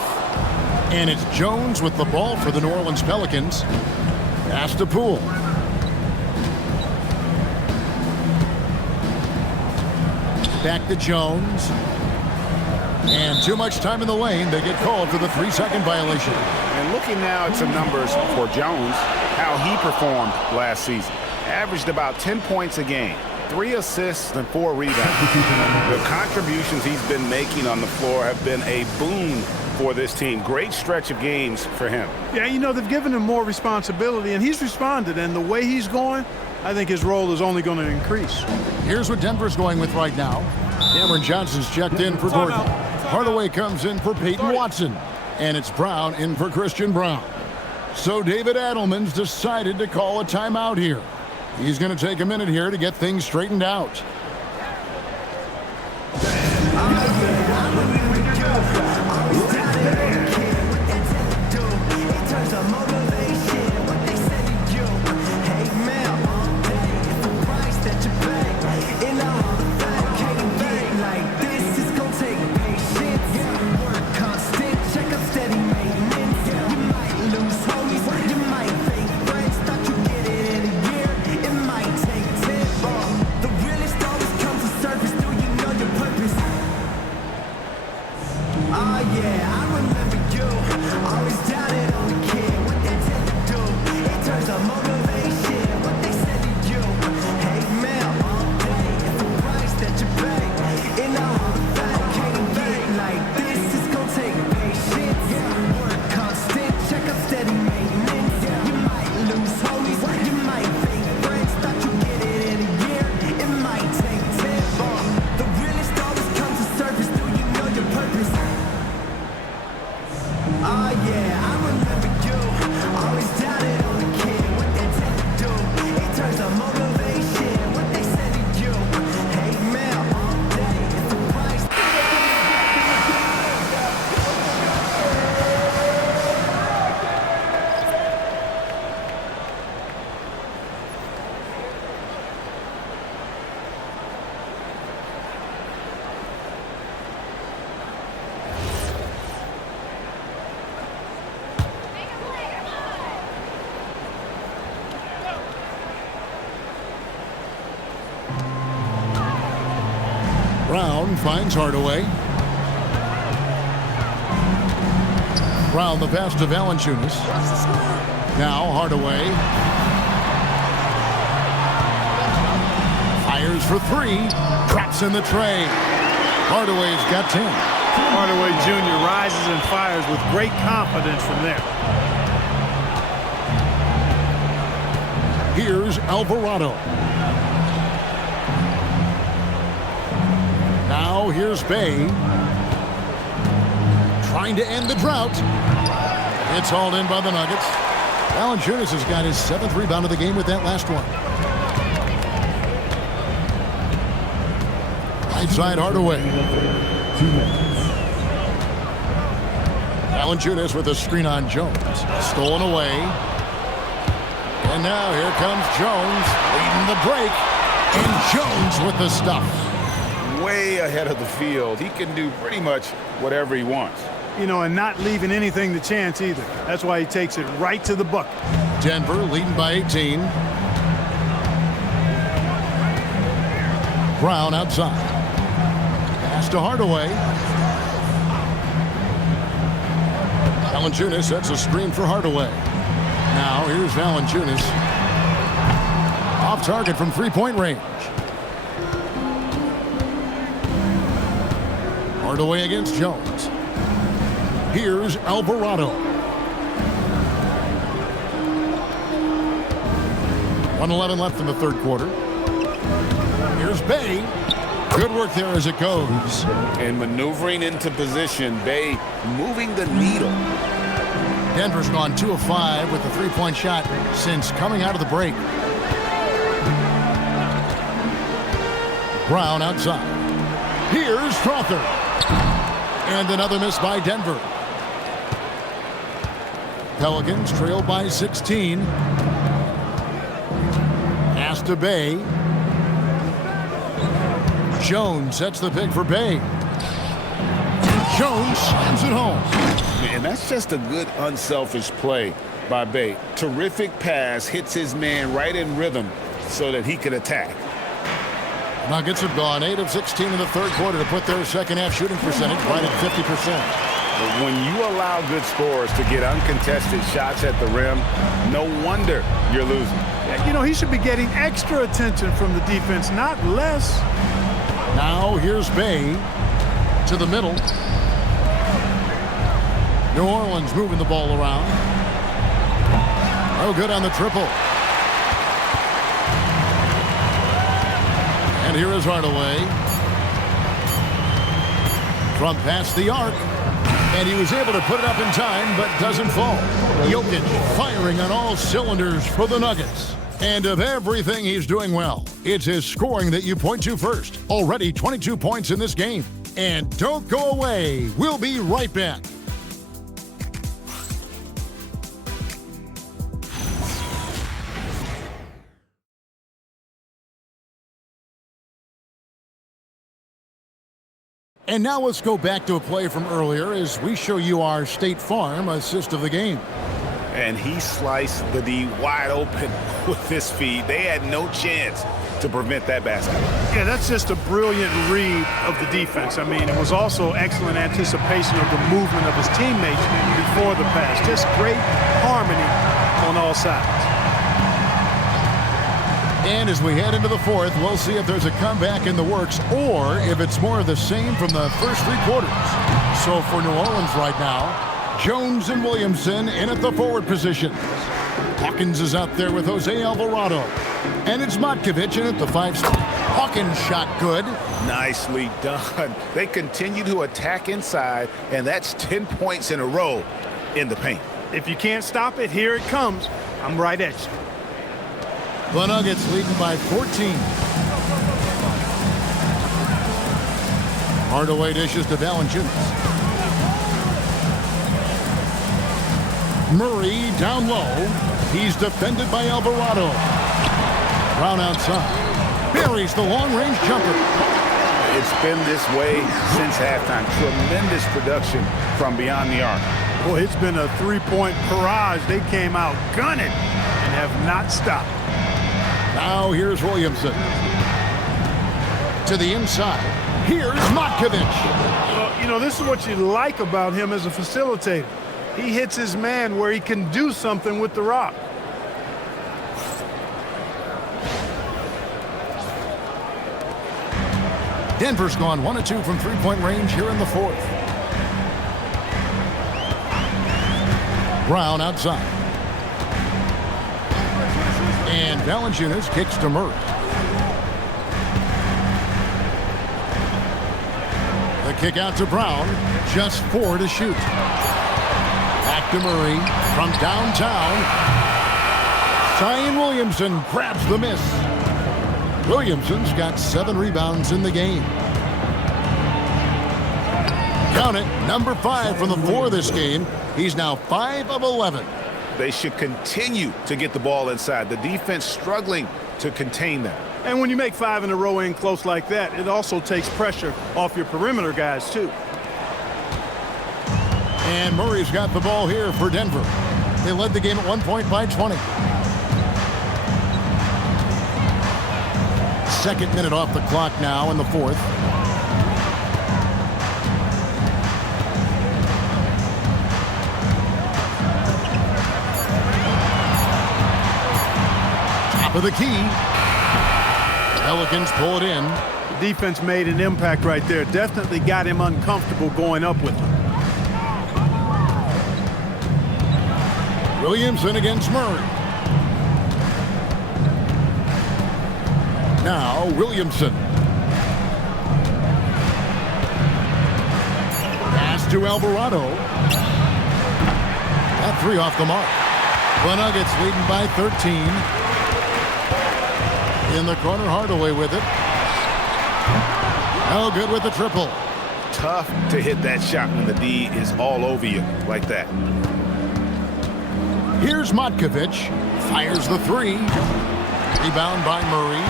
And it's Jones with the ball for the New Orleans Pelicans. Pass to Poole. Back to Jones. And too much time in the lane. They get called for the 3-second violation. And looking now at some numbers for Jones, how he performed last season. Averaged about 10 points a game, 3 assists and 4 rebounds. The contributions he's been making on the floor have been a boon for this team. Great stretch of games for him. Yeah, they've given him more responsibility, and he's responded. And the way he's going, I think his role is only going to increase. Here's what Denver's going with right now. Cameron Johnson's checked in for Gordon. Hardaway comes in for Peyton Watson. And it's Brown in for Christian Braun. So David Adelman's decided to call a timeout here. He's going to take a minute here to get things straightened out. Brown finds Hardaway. Brown the pass to Valanciunas. Now Hardaway. Fires for three. Drops in the tray. Hardaway's got 10. Hardaway Jr. rises and fires with great confidence from there. Here's Alvarado. Now here's Bay. Trying to end the drought. It's hauled in by the Nuggets. Valanciunas has got his 7th rebound of the game with that last one. Right side Hardaway. Valanciunas with a screen on Jones. Stolen away. And now here comes Jones leading the break. And Jones with the stuff. Way ahead of the field. He can do pretty much whatever he wants. You know, and not leaving anything to chance either. That's why he takes it right to the bucket. Denver leading by 18. Brown outside. Pass to Hardaway. Valanciunas sets a screen for Hardaway. Now here's Valanciunas. Off target from three-point range. Hardaway against Jones. Here's Alvarado. 1:11 left in the third quarter. Here's Bay. Good work there as it goes. And maneuvering into position, Bay moving the needle. Denver's gone 2 of 5 with the three-point shot since coming out of the break. Brown outside. Here's Strother. And another miss by Denver. Pelicans trailed by 16. Pass to Bay. Jones sets the pick for Bay. Jones slams it home. And that's just a good unselfish play by Bay. Terrific pass, hits his man right in rhythm so that he could attack. Nuggets have gone 8 of 16 in the third quarter to put their second half shooting percentage right at 50%. But when you allow good scorers to get uncontested shots at the rim, no wonder you're losing. You know, he should be getting extra attention from the defense, not less. Now here's Bay to the middle. New Orleans moving the ball around. Oh, good on the triple. And here is Hardaway. From past the arc. And he was able to put it up in time, but doesn't fall. Jokic firing on all cylinders for the Nuggets. And of everything he's doing well, it's his scoring that you point to first. Already 22 points in this game. And don't go away. We'll be right back. And now let's go back to a play from earlier as we show you our State Farm assist of the game. And he sliced the D wide open with his feet. They had no chance to prevent that basket. Yeah, that's just a brilliant read of the defense. I mean, it was also excellent anticipation of the movement of his teammates before the pass. Just great harmony on all sides. And as we head into the fourth, we'll see if there's a comeback in the works or if it's more of the same from the first three quarters. So for New Orleans right now, Jones and Williamson in at the forward position. Hawkins is out there with Jose Alvarado. And it's Matkovic in at the 5 spot. Hawkins shot good. Nicely done. They continue to attack inside, and that's 10 points in a row in the paint. If you can't stop it, here it comes. I'm right at you. The Nuggets leading by 14. Hardaway dishes to Valanciunas. Murray down low. He's defended by Alvarado. Brown outside. Buries the long-range jumper. It's been this way since halftime. Tremendous production from beyond the arc. Boy, it's been a three-point barrage. They came out gunning and have not stopped. Now here's Williamson. To the inside. Here's Matkovic. Well, you know, this is what you like about him as a facilitator. He hits his man where he can do something with the rock. Denver's gone 1 of 2 from three-point range here in the fourth. Brown outside. And Valanciunas kicks to Murray. The kick out to Brown. Just 4 to shoot. Back to Murray from downtown. Zion Williamson grabs the miss. Williamson's got 7 rebounds in the game. Count it, number 5 from the floor this game. He's now 5 of 11. They should continue to get the ball inside. The defense struggling to contain them. And when you make 5 in a row in close like that, it also takes pressure off your perimeter guys, too. And Murray's got the ball here for Denver. They led the game at one point by 20. Second minute off the clock now in the fourth. Top of the key. Pelicans pull it in. The defense made an impact right there. Definitely got him uncomfortable going up with him. Williamson against Murray. Now Williamson. Pass to Alvarado. That 3 off the mark. The Nuggets leading by 13. In the corner, Hardaway with it. No good with the triple. Tough to hit that shot when the D is all over you like that. Here's Matkovic. Fires the 3. Rebound by Murray.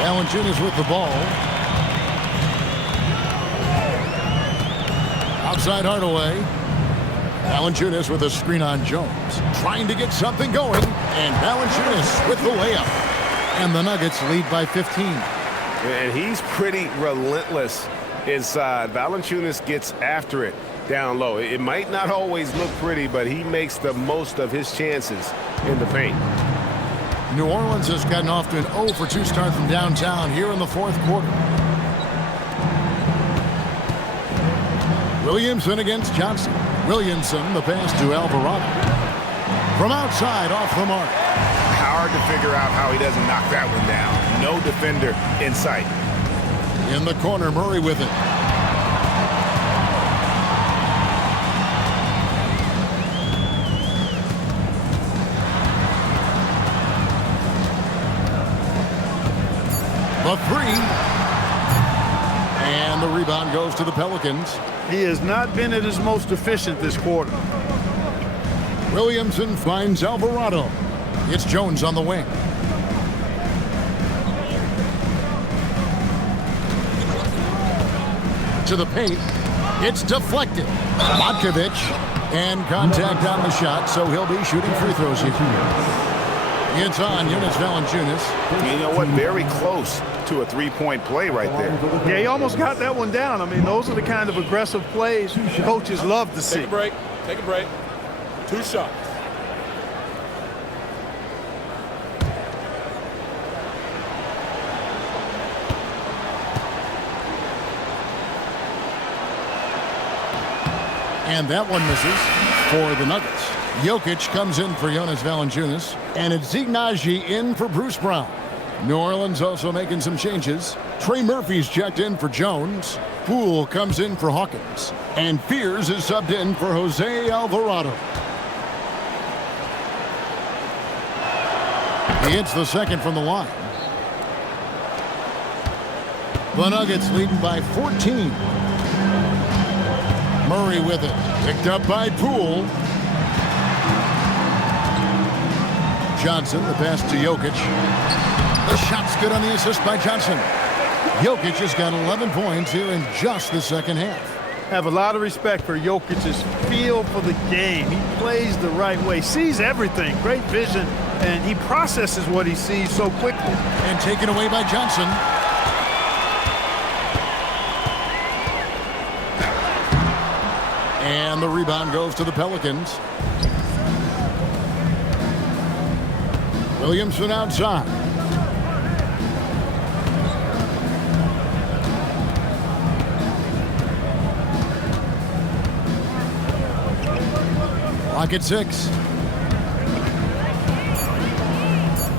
Valanciunas with the ball. Outside Hardaway. Valanciunas with a screen on Jones. Trying to get something going. And Valanciunas with the layup. And the Nuggets lead by 15. And he's pretty relentless inside. Valanciunas gets after it down low. It might not always look pretty, but he makes the most of his chances in the paint. New Orleans has gotten off to an 0 for 2 start from downtown here in the fourth quarter. Williamson against Johnson. Williamson, the pass to Alvarado. From outside, off the mark. Hard to figure out how he doesn't knock that one down. No defender in sight. In the corner, Murray with it. The 3. And the rebound goes to the Pelicans. He has not been at his most efficient this quarter. Williamson finds Alvarado. It's Jones on the wing. To the paint. It's deflected. Matkovic. And contact on the shot, so he'll be shooting free throws here. It's on Jonas Valanciunas. You know what? Very close to a three-point play right there. Yeah, he almost got that one down. I mean, those are the kind of aggressive plays coaches love to see. Take a break. Take a break. 2 shots. And that one misses for the Nuggets. Jokic comes in for Jonas Valanciunas. And it's Zignagi in for Bruce Brown. New Orleans also making some changes. Trey Murphy's checked in for Jones. Poole comes in for Hawkins. And Fears is subbed in for Jose Alvarado. He hits the second from the line. The Nuggets leading by 14. Murray with it. Picked up by Poole. Johnson, the pass to Jokic. The shot's good on the assist by Johnson. Jokic has got 11 points here in just the second half. Have a lot of respect for Jokic's feel for the game. He plays the right way, sees everything, great vision, and he processes what he sees so quickly. And taken away by Johnson. And the rebound goes to the Pelicans. Williamson outside. Clock at 6.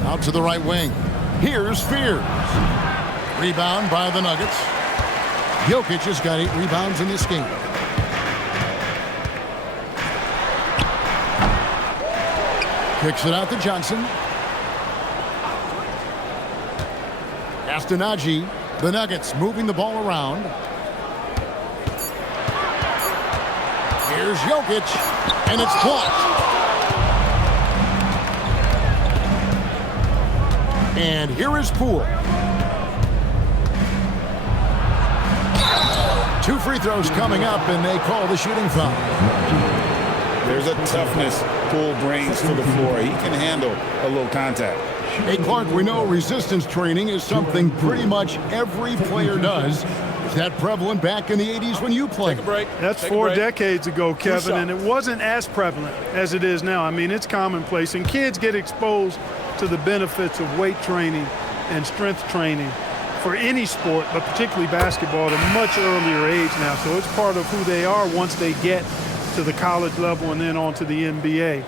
Out to the right wing. Here's Spears. Rebound by the Nuggets. Jokic has got 8 rebounds in this game. Kicks it out to Johnson. Castanagi. The Nuggets moving the ball around. Here's Jokic, and it's blocked. And here is Poole. 2 free throws coming up, and they call the shooting foul. There's a toughness Poole brings to the floor. He can handle a little contact. Hey, Clark, we know resistance training is something pretty much every player does. Is that prevalent back in the 80s when you played? Take a break. That's Take a 4 break. decades ago, Kevin, and it wasn't as prevalent as it is now. I mean, it's commonplace, and kids get exposed to the benefits of weight training and strength training for any sport, but particularly basketball, at a much earlier age now. So it's part of who they are once they get to the college level and then on to the NBA.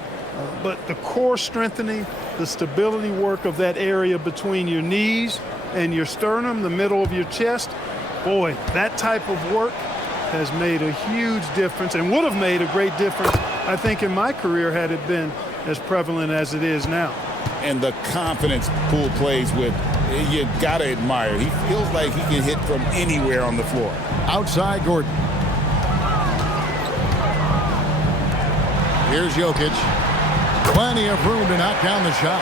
But the core strengthening, the stability work of that area between your knees and your sternum, the middle of your chest, boy, that type of work has made a huge difference and would have made a great difference, I think, in my career had it been as prevalent as it is now. And the confidence Poole plays with, you gotta admire. He feels like he can hit from anywhere on the floor. Outside Gordon. Here's Jokic. Plenty of room to knock down the shot.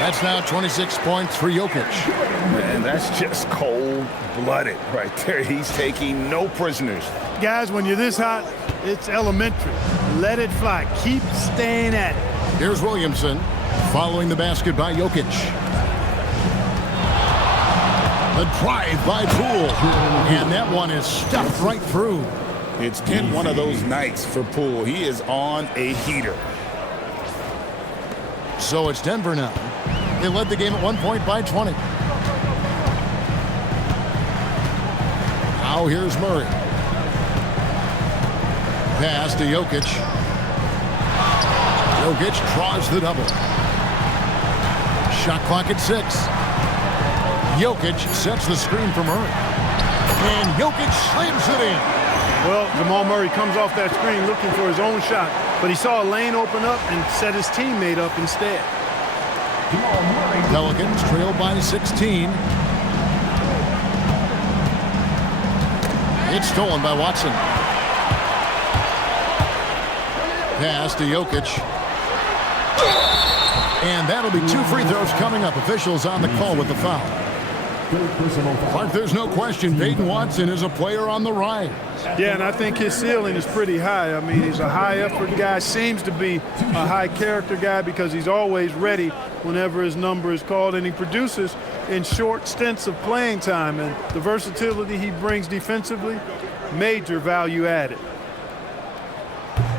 That's now 26 points for Jokic. Man, that's just cold-blooded right there. He's taking no prisoners. Guys, when you're this hot, it's elementary. Let it fly. Keep staying at it. Here's Williamson following the basket by Jokic. The drive by Poole. And that one is stuffed right through. It's been one of those nights for Poole. He is on a heater. So it's Denver now. They led the game at 1 point by 20. Now here's Murray. Pass to Jokic. Jokic draws the double. Shot clock at 6. Jokic sets the screen for Murray. And Jokic slams it in. Well, Jamal Murray comes off that screen looking for his own shot, but he saw a lane open up and set his teammate up instead. Pelicans trail by 16. It's stolen by Watson. Pass to Jokic. And that'll be 2 free throws coming up. Officials on the call with the foul. Clark, there's no question Peyton Watson is a player on the rise. Yeah, and I think his ceiling is pretty high. I mean, he's a high-effort guy, seems to be a high-character guy because he's always ready whenever his number is called, and he produces in short stints of playing time. And the versatility he brings defensively, major value added.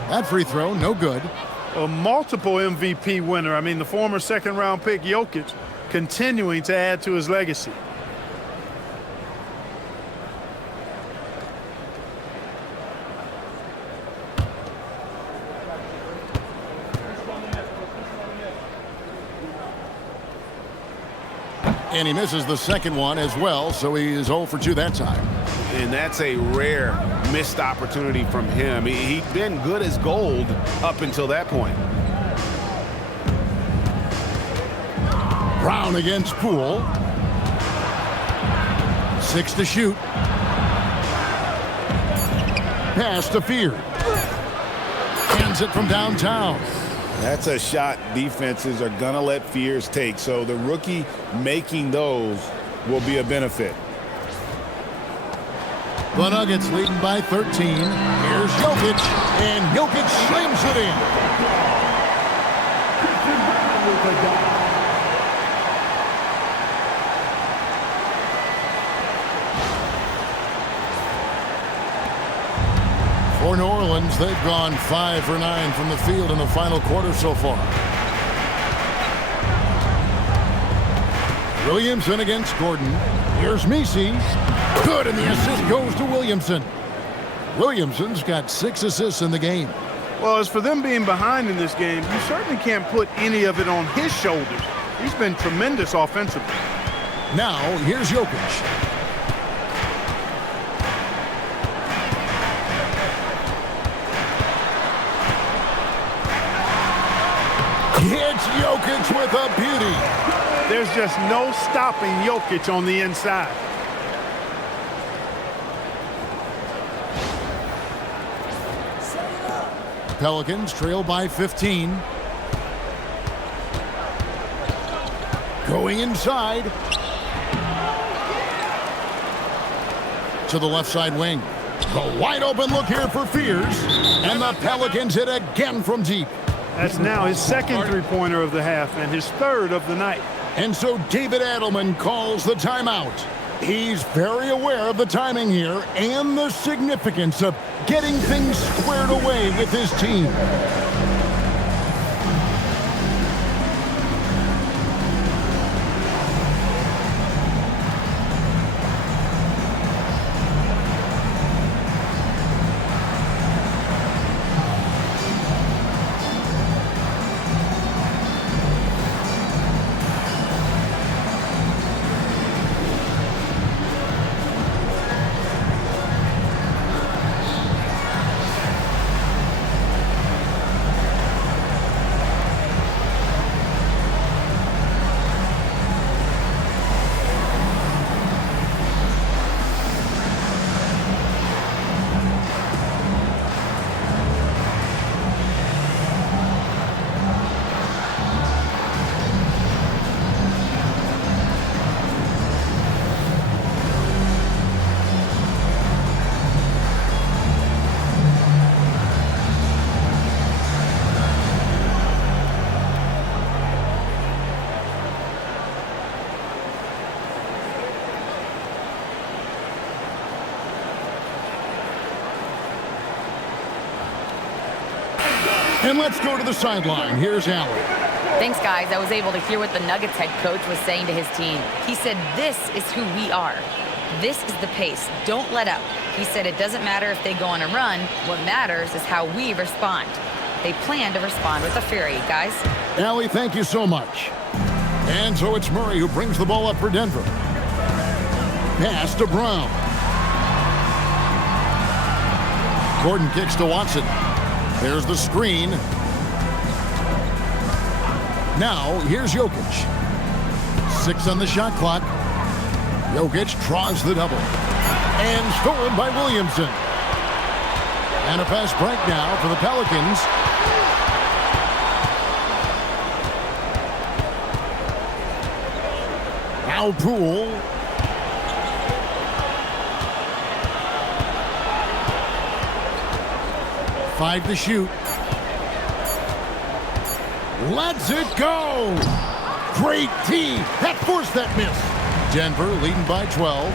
That free throw, no good. A multiple MVP winner. I mean, the former second-round pick, Jokic, continuing to add to his legacy. And he misses the second one as well, so he is 0 for 2 that time. And that's a rare missed opportunity from him. He'd been good as gold up until that point. Brown against Poole. 6 to shoot. Pass to Fear. Hands it from downtown. That's a shot defenses are going to let Fears take. So the rookie making those will be a benefit. The Nuggets leading by 13. Here's Jokic, and Jokic slams it in. For New Orleans, Orleans, they've gone 5 for 9 from the field in the final quarter so far. Williamson against Gordon. Here's Messi. Good, and the assist goes to Williamson. Williamson's got 6 assists in the game. Well, as for them being behind in this game, you certainly can't put any of it on his shoulders. He's been tremendous offensively. Now, here's Jokic. Hits Jokic with a beauty. There's just no stopping Jokic on the inside. Pelicans trail by 15. Going inside. To the left side wing. The wide open look here for Fears. And the Pelicans hit again from deep. That's now his second three-pointer of the half and his third of the night. And so David Adelman calls the timeout. He's very aware of the timing here and the significance of getting things squared away with his team. And let's go to the sideline. Here's Allen. Thanks, guys. I was able to hear what the Nuggets head coach was saying to his team. He said, this is who we are. This is the pace. Don't let up. He said it doesn't matter if they go on a run. What matters is how we respond. They plan to respond with a fury, guys. Allie, thank you so much. And so it's Murray who brings the ball up for Denver. Pass to Brown. Gordon kicks to Watson. There's the screen. Now, here's Jokic. 6 on the shot clock. Jokic draws the double. And stolen by Williamson. And a fast break now for the Pelicans. Now Poole. Five to shoot. Lets it go. Great D. That forced that miss. Denver leading by 12.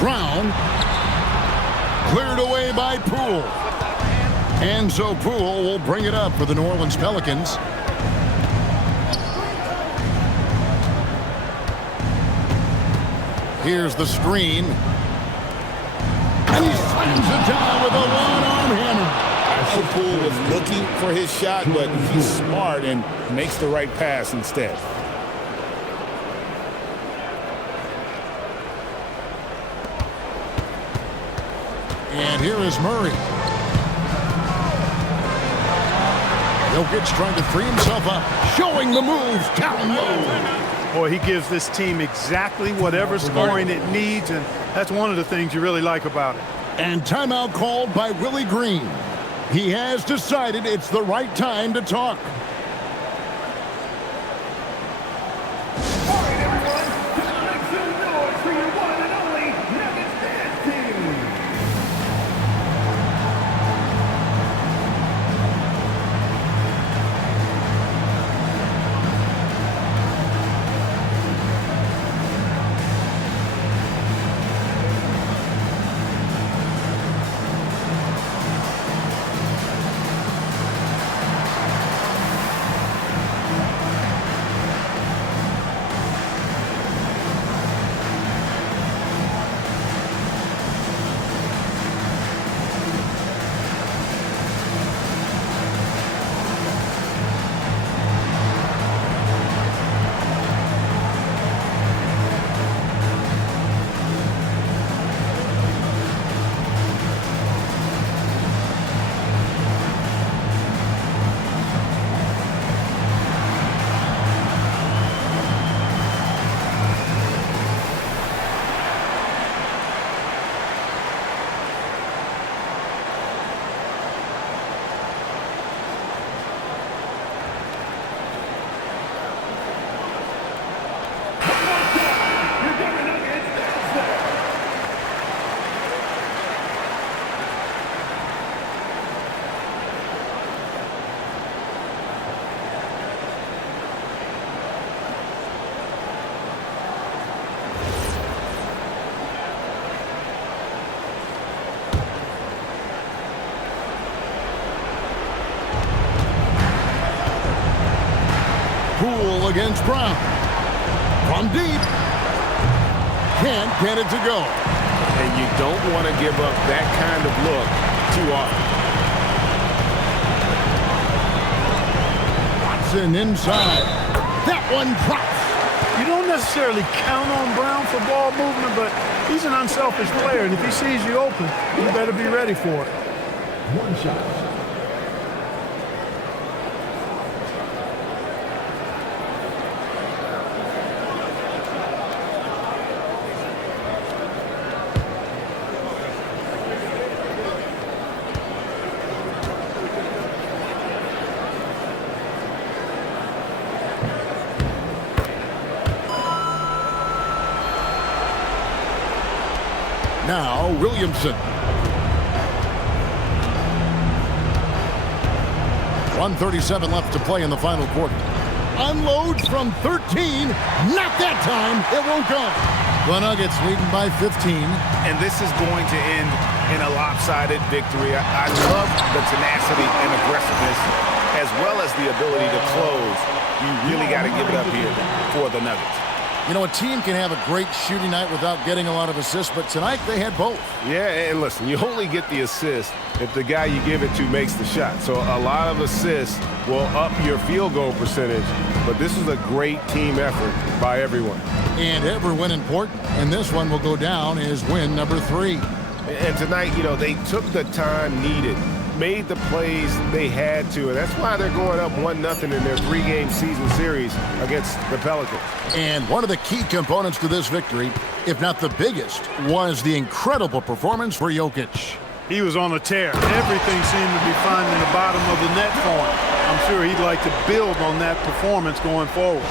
Brown. Cleared away by Poole. And so Poole will bring it up for the New Orleans Pelicans. Here's the screen. And he slams it down with a one-arm hammer. I know Poole was looking for his shot, but he's smart and makes the right pass instead. And here is Murray. Jokic trying to free himself up, showing the moves down low. Boy, he gives this team exactly whatever scoring it needs, and that's one of the things you really like about it. And timeout called by Willie Green. He has decided it's the right time to talk. All right, everyone, now make some noise for your one and only Nuggets dance team. Poole against Brown. From deep. Can't get it to go. And you don't want to give up that kind of look too often. Watson inside. That one drops. You don't necessarily count on Brown for ball movement, but he's an unselfish player, and if he sees you open, you better be ready for it. One shot. Now Williamson. 1:37 left to play in the final quarter. Unloads from 13. Not that time. It won't go. The Nuggets leading by 15. And this is going to end in a lopsided victory. I love the tenacity and aggressiveness as well as the ability to close. You really got to give it up here for the Nuggets. You know, a team can have a great shooting night without getting a lot of assists, but tonight they had both. Yeah, and listen, you only get the assist if the guy you give it to makes the shot. So a lot of assists will up your field goal percentage, but this is a great team effort by everyone. And every win important, and this one will go down as win number 3. And tonight, you know, they took the time needed, made the plays they had to, and that's why they're going up 1-0 in their 3-game season series against the Pelicans. And one of the key components to this victory, if not the biggest, was the incredible performance for Jokic. He was on a tear. Everything seemed to be finding the bottom of the net for him. I'm sure he'd like to build on that performance going forward.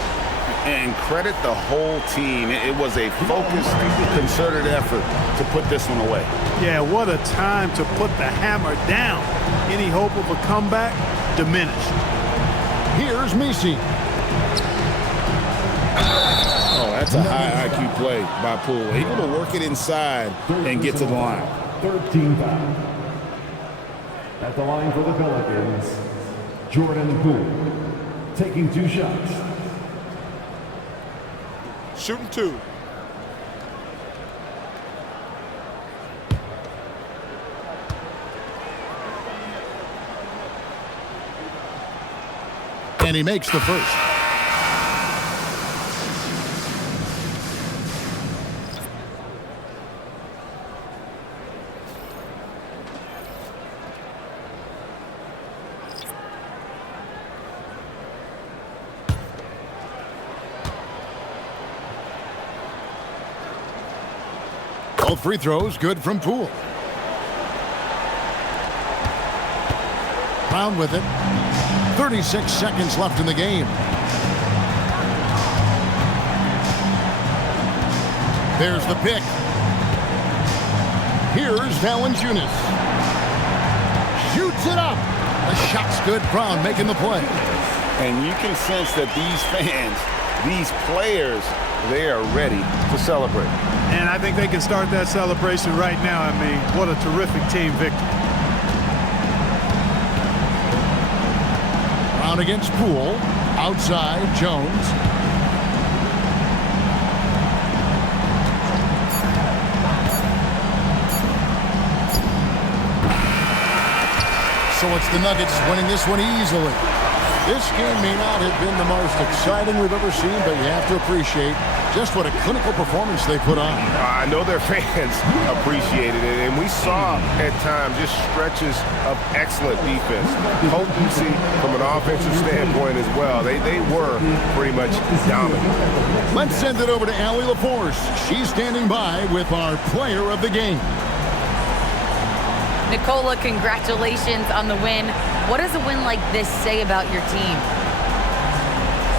And credit the whole team. It was a focused, concerted effort to put this one away. Yeah, what a time to put the hammer down. Any hope of a comeback diminished. Here's Messi. Oh, that's a high IQ play by Poole. Able to work it inside and get to the line. 13 foul. At the line for the Pelicans, Jordan Poole taking 2 shots. Shooting 2. And he makes the first. Both free throws good from Poole. Brown with it. 36 seconds left in the game. There's the pick. Here's Valanciunas. Shoots it up. The shot's good. Brown making the play. And you can sense that these fans, these players, they are ready to celebrate. And I think they can start that celebration right now. I mean, what a terrific team victory. Brown against Poole. Outside, Jones. So it's the Nuggets winning this one easily. This game may not have been the most exciting we've ever seen, but you have to appreciate just what a clinical performance they put on. I know their fans appreciated it, and we saw at times just stretches of excellent defense. Potency from an offensive standpoint as well. They were pretty much dominant. Let's send it over to Allie LaForce. She's standing by with our player of the game. Nikola, congratulations on the win. What does a win like this say about your team?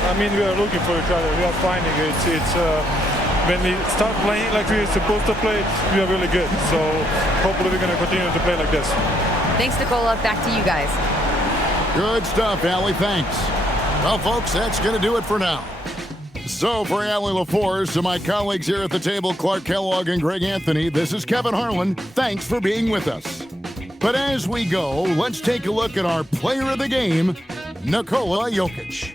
I mean, we are looking for each other. We are finding it. When we start playing like we're supposed to play, we are really good. So hopefully we're going to continue to play like this. Thanks, Nikola. Back to you guys. Good stuff, Allie. Thanks. Well, folks, that's going to do it for now. So for Allie LaForce and my colleagues here at the table, Clark Kellogg and Greg Anthony, this is Kevin Harlan. Thanks for being with us. But as we go, let's take a look at our player of the game, Nikola Jokic.